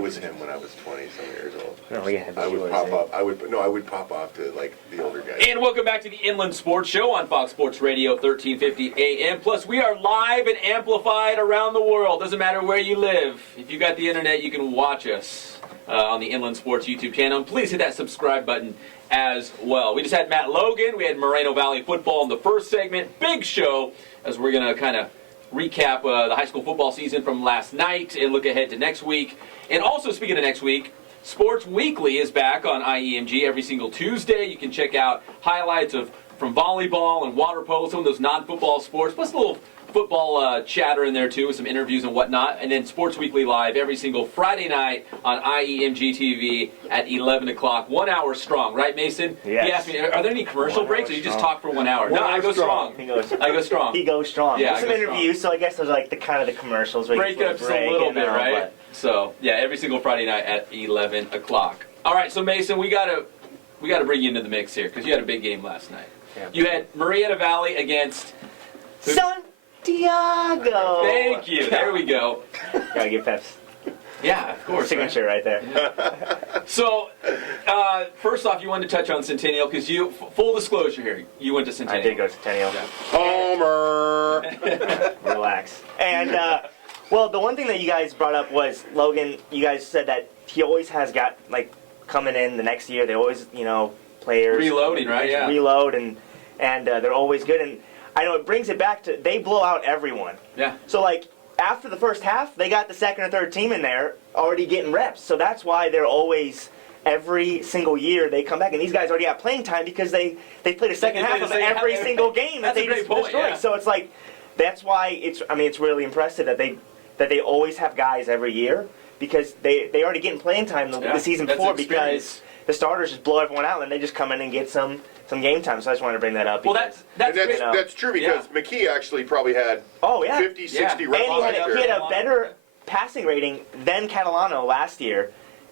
was him when I was 20-some years old. No, yeah, I would pop up. I would pop off to like the older guys. And welcome back to the Inland Sports Show on Fox Sports Radio 1350 AM. Plus, we are live and amplified around the world. Doesn't matter where you live. If you got the internet, you can watch us on the Inland Sports YouTube channel. And please hit that subscribe button as well. We just had Matt Logan. We had Moreno Valley football in the first segment. Big show as we're going to kind of recap the high school football season from last night and look ahead to next week. And also, speaking of next week, Sports Weekly is back on IEMG every single Tuesday. You can check out highlights from volleyball and water polo, some of those non-football sports, plus a little football chatter in there too with some interviews and whatnot. And then Sports Weekly live every single Friday night on IEMG TV at 11 o'clock, 1 hour strong. Right, Mason? Yes. He asked me, are there any commercial breaks or you just talk for 1 hour? No, I go strong. He goes, I go strong. He goes strong. Yeah, There's some interviews, so I guess there's like the kind of the commercials. Where Break ups a little bit, right? So, yeah, every single Friday night at 11 o'clock. All right, so Mason, we gotta bring you into the mix here because you had a big game last night. Yeah. You had Moreno Valley against Santiago. Thank you. There we go. Gotta get Pep's Yeah, of course. signature right there. So, first off, you wanted to touch on Centennial because you, full disclosure here, you went to I Centennial. did go to Centennial. Homer. Relax. And, well, the one thing that you guys brought up was, Logan, you guys said that he always has got, like, coming in the next year, they always, players. Reloading, right? Yeah. Reload, and they're always good. And I know it brings it back to, they blow out everyone. Yeah. So, like, after the first half, they got the second or third team in there already getting reps. So that's why they're always, every single year, they come back. And these guys already have playing time because they played a second half of every single game that they just destroyed. Yeah. So it's like, that's why it's really impressive that they always have guys every year because they already getting playing time the season before because the starters just blow everyone out and they just come in and get some game time. So I just wanted to bring that up. Well, that's true because McKee actually probably had 50, 60 reps. And he had a better passing rating than Catalano last year.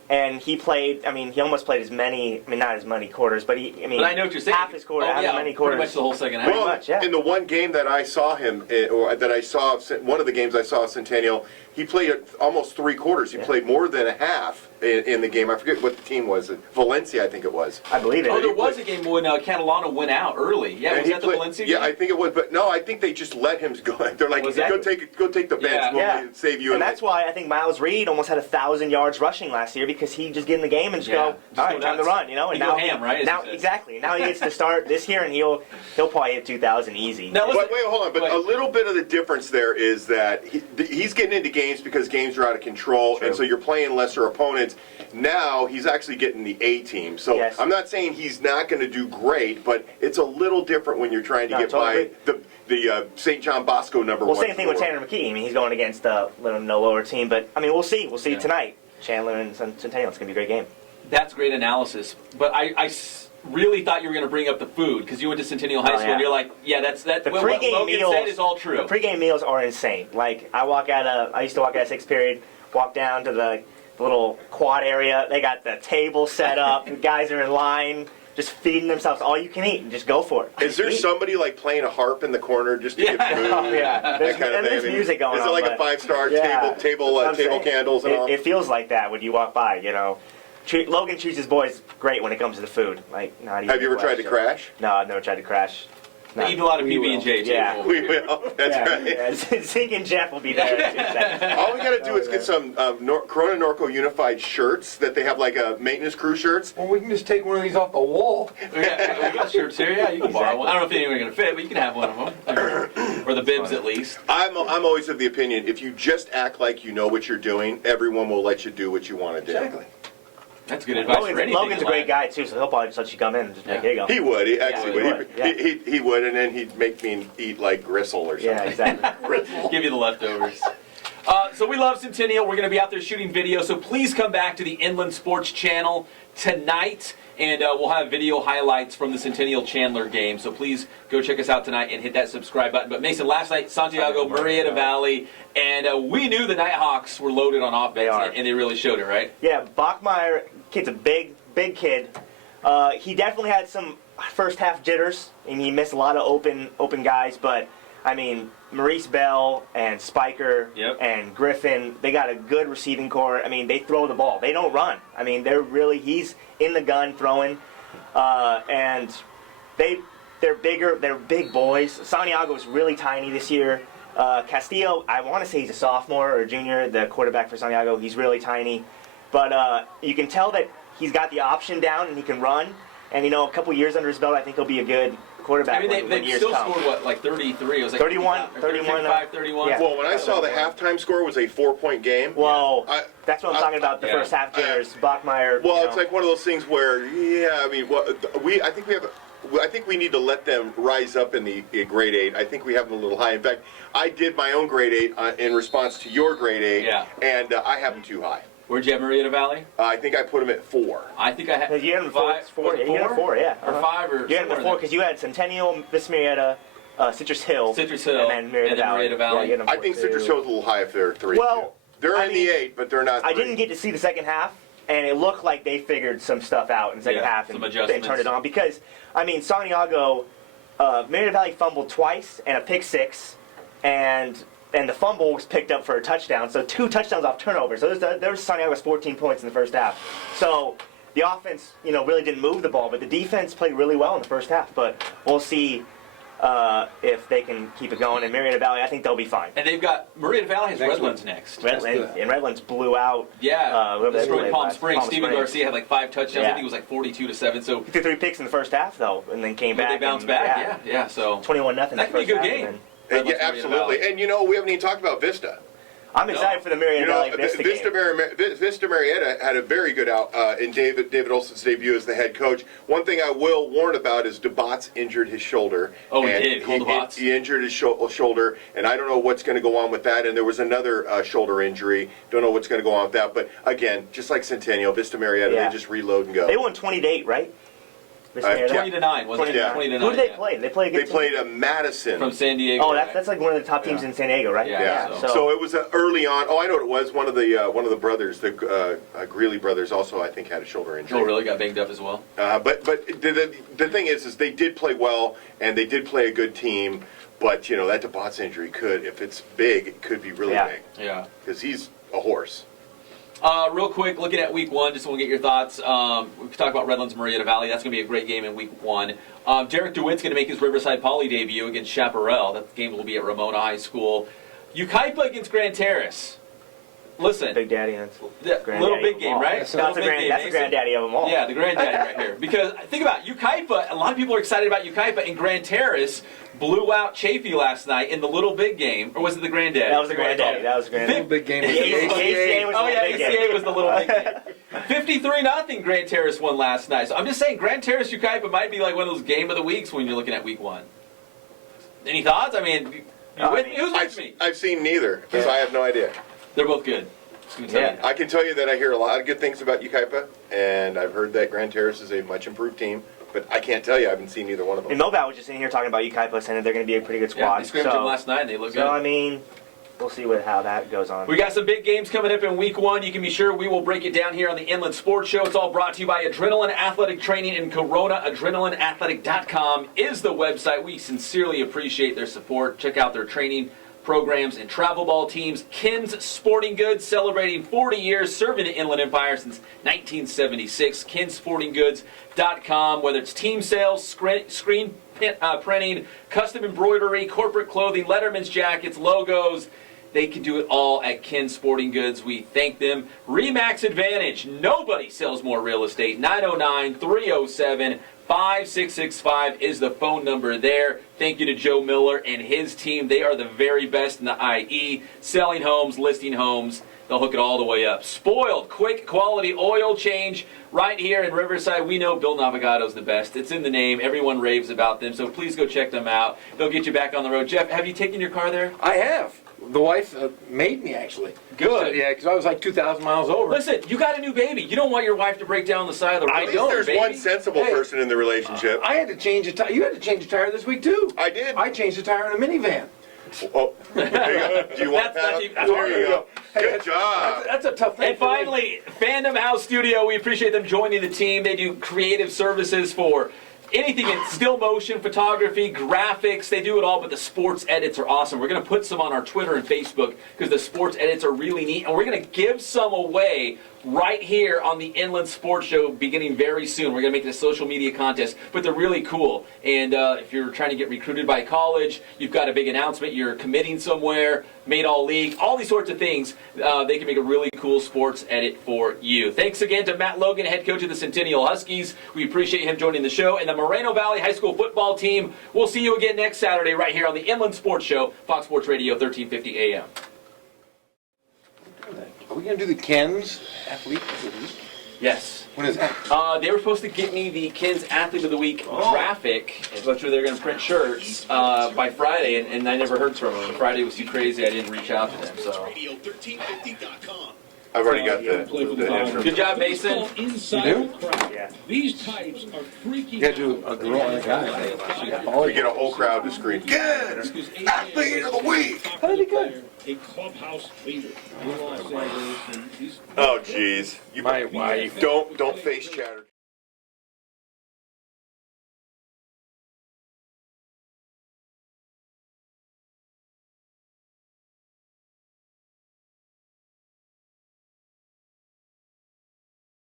And he played, he almost played as many, not as many quarters, but but I know what you're saying. half his quarter, as many quarters. Pretty much the whole second half. Well, in the one game that I saw him, one of the games I saw Centennial, he played almost 3 quarters. He played more than a half in the game. I forget what the team was. Valencia, I think it was. I believe it. Oh, there was a game when Catalano went out early. Yeah, was that the Valencia game? Yeah, I think it was. But no, I think they just let him go. They're like, go take the bench. We'll save you. And that's why I think Miles Reed almost had 1,000 yards rushing last year because he just get in the game and just go, all right, time to run, And now, ham, right? Now, exactly. Now he gets to start this year and he'll probably hit 2,000 easy. Now, wait, hold on. But a little bit of the difference there is that he's getting into games because games are out of control, and so you're playing lesser opponents. Now he's actually getting the A team. So I'm not saying he's not going to do great, but it's a little different when you're trying to get by the St. John Bosco number 1. Well, same thing with Tanner McKee. He's going against a no lower team, but we'll see. We'll see tonight. Chandler and Centennial. It's going to be a great game. That's great analysis. But I really thought you were going to bring up the food because you went to Centennial High School and you're like, the what Logan said is all true. The pregame meals are insane. Like, I used to walk out of 6th period, walk down to the little quad area. They got the table set up. The guys are in line, just feeding themselves all you can eat, and just go for it. Is there somebody like playing a harp in the corner just to get food? Oh, yeah. That kind of thing. There's music going on. Is it like a 5-star table candles and all? It feels like that when you walk by, Logan treats his boys great when it comes to the food. Like, not even. Have you ever tried to crash? No, I've never tried to crash. They eat a lot of PB&J, too. Yeah. We will. That's right. Yeah. Zink and Jeff will be there in 2 seconds. All we got to do is get some Corona Norco Unified shirts that they have like maintenance crew shirts. Well, we can just take one of these off the wall. We got shirts here. Yeah, you can borrow one. I don't know if anyone's going to fit, but you can have one of them. Or the bibs, at least. I'm always of the opinion, if you just act like you know what you're doing, everyone will let you do what you want to do. Exactly. That's good advice for anything. Logan's a great guy, too, so he'll probably just let you come in and just be like, here you go. He would. He actually would. He would, and then he'd make me eat like gristle or something. Yeah, exactly. Give you the leftovers. So we love Centennial. We're going to be out there shooting video, so please come back to the Inland Sports Channel tonight, and we'll have video highlights from the Centennial Chandler game. So please go check us out tonight and hit that subscribe button. But Mason, last night, Santiago, Moreno Valley, and we knew the Nighthawks were loaded on offense, and they really showed it, right? Yeah, Bachmeyer, kid's a big kid. He definitely had some first half jitters, and he missed a lot of open guys, but I mean, Maurice Bell and Spiker and Griffin, they got a good receiving core. I mean, they throw the ball. They don't run. I mean, he's in the gun throwing, and they're bigger. They're big boys. Santiago's really tiny this year. Castillo, I want to say he's a sophomore or a junior, the quarterback for Santiago. He's really tiny. But you can tell that he's got the option down and he can run. And, a couple years under his belt, I think he'll be a good quarterback. I mean, they've still scored, like 33? It was like 31. 31. Yeah. Well, when I saw the halftime score was a 4-point game. Well, that's what I'm talking about. The first half jitters, Bachmeier. Well, it's like one of those things where, I mean, I think we need to let them rise up in the grade 8. I think we have them a little high. In fact, I did my own grade 8 in response to your grade 8, and I have them too high. Where'd you have Moreno Valley? I think I put them at 4. I think I had. You had them 4. You had them 4, yeah. Or 5 or. You had them 4 because you had Centennial, Vista Marietta, Citrus Hill, and then Marietta Valley. Yeah, I think Citrus Hill is a little high if they're 3. Well, they're in the 8, but they're not 3. I didn't get to see the second half, and it looked like they figured some stuff out in the second half and turned it on. Because, I mean, Santiago, Marietta Valley fumbled twice and a pick 6, and the fumble was picked up for a touchdown. So 2 touchdowns off turnovers. So there was Santiago's 14 points in the first half. So the offense, really didn't move the ball, but the defense played really well in the first half. But we'll see if they can keep it going. And Marietta Valley, I think they'll be fine. And they've got Marietta Valley has Redlands next. Redlands blew out. Destroyed Palm Springs. Steven Garcia had like 5 touchdowns. I think it was like 42-7. So he threw 3 picks in the first half though, and then came back. They bounced back. Yeah. So 21-0. That could be a good game. Yeah, absolutely. And we haven't even talked about Vista. I'm excited for the Marietta Valley Vista game. Vista Marietta had a very good out in David Olson's debut as the head coach. One thing I will warn about is DeBot's injured his shoulder. Oh, he did. He injured his shoulder, and I don't know what's going to go on with that. And there was another shoulder injury. Don't know what's going to go on with that. But again, just like Centennial, Vista Marietta, they just reload and go. They won 20-8, right? 20-9, wasn't it? 20-9. Who did they play? They played Madison from San Diego. Oh, that's like one of the top teams in San Diego, right? Yeah. So it was early on. Oh, I know what it was. One of the brothers, the Greeley brothers, also I think had a shoulder injury. Oh, really? Got banged up as well. But the thing is they did play well and they did play a good team. But that DeBot's injury could, if it's big, it could be really big. Yeah. Because he's a horse. Real quick, looking at week 1, just want to get your thoughts. We can talk about Redlands Marietta Valley. That's going to be a great game in week 1. Derek DeWitt's going to make his Riverside Poly debut against Chaparral. That game will be at Ramona High School. Ukaipa against Grand Terrace. Listen. Big Daddy. Little big game, right? That's the granddaddy of them all. Yeah, the granddaddy right here. Because think about Ukaipa. A lot of people are excited about Ukaipa, and Grand Terrace blew out Chafee last night in the little big game. Or was it the granddaddy? That was the granddaddy. Little big game. ACA was the little big game. 53-0 Grand Terrace won last night. So I'm just saying Grand Terrace Ukaipa might be like one of those game of the weeks when you're looking at week 1. Any thoughts? I mean, who's with me? I've seen neither, because I have no idea. They're both good. I can tell you that I hear a lot of good things about Ukaipa, and I've heard that Grand Terrace is a much improved team, but I can't tell you. I haven't seen either one of them. And Mobat was just in here talking about Ukaipa, saying that they're going to be a pretty good squad. Yeah, they scrimmaged them last night, and they look good. So, I mean, we'll see how that goes on. We got some big games coming up in week 1. You can be sure we will break it down here on the Inland Sports Show. It's all brought to you by Adrenaline Athletic Training in Corona. AdrenalineAthletic.com is the website. We sincerely appreciate their support. Check out their training programs and travel ball teams. Ken's Sporting Goods, celebrating 40 years, serving the Inland Empire since 1976. KenSportingGoods.com. Whether it's team sales, screen printing, custom embroidery, corporate clothing, Letterman's jackets, logos, they can do it all at Ken's Sporting Goods. We thank them. Remax Advantage. Nobody sells more real estate. 909-307-5665 is the phone number there. Thank you to Joe Miller and his team. They are the very best in the IE. Selling homes, listing homes. They'll hook it all the way up. Spoiled, quick, quality oil change right here in Riverside. We know Bill Navigato's the best. It's in the name. Everyone raves about them. So please go check them out. They'll get you back on the road. Jeff, have you taken your car there? I have. The wife made me, actually. Good. So, yeah, because I was like 2,000 miles over. Listen, you got a new baby. You don't want your wife to break down the side of the road. At least there's one sensible person in the relationship. I had to change a tire. You had to change a tire this week, too. I did. I changed a tire in a minivan. Oh, there you go. Do you want that? There you go. Good job. That's a tough thing. And finally, Fandom House Studio. We appreciate them joining the team. They do creative services for anything in still motion, photography, graphics, they do it all, but the sports edits are awesome. We're going to put some on our Twitter and Facebook because the sports edits are really neat, and we're going to give some away right here on the Inland Sports Show beginning very soon. We're going to make it a social media contest, but they're really cool. And if you're trying to get recruited by college, you've got a big announcement, you're committing somewhere, made all league, all these sorts of things, they can make a really cool sports edit for you. Thanks again to Matt Logan, head coach of the Centennial Huskies. We appreciate him joining the show. And the Moreno Valley High School football team, we'll see you again next Saturday right here on the Inland Sports Show, Fox Sports Radio, 1350 AM. Are we going to do the Ken's Athlete of the Week? Yes. When is that? They were supposed to get me the Ken's Athlete of the Week graphic, which they're going to print shirts by Friday, and I never heard from them. Friday was too crazy. I didn't reach out to them. So. I've already got the intro. Good job, Mason. You do? Yeah. These types are freaking. You got to do a girl and a guy. We get a whole crowd to scream. Good Athlete of the Week. How did he go? A clubhouse leader in Los Angeles. Oh, jeez. My wife. Don't face chatter.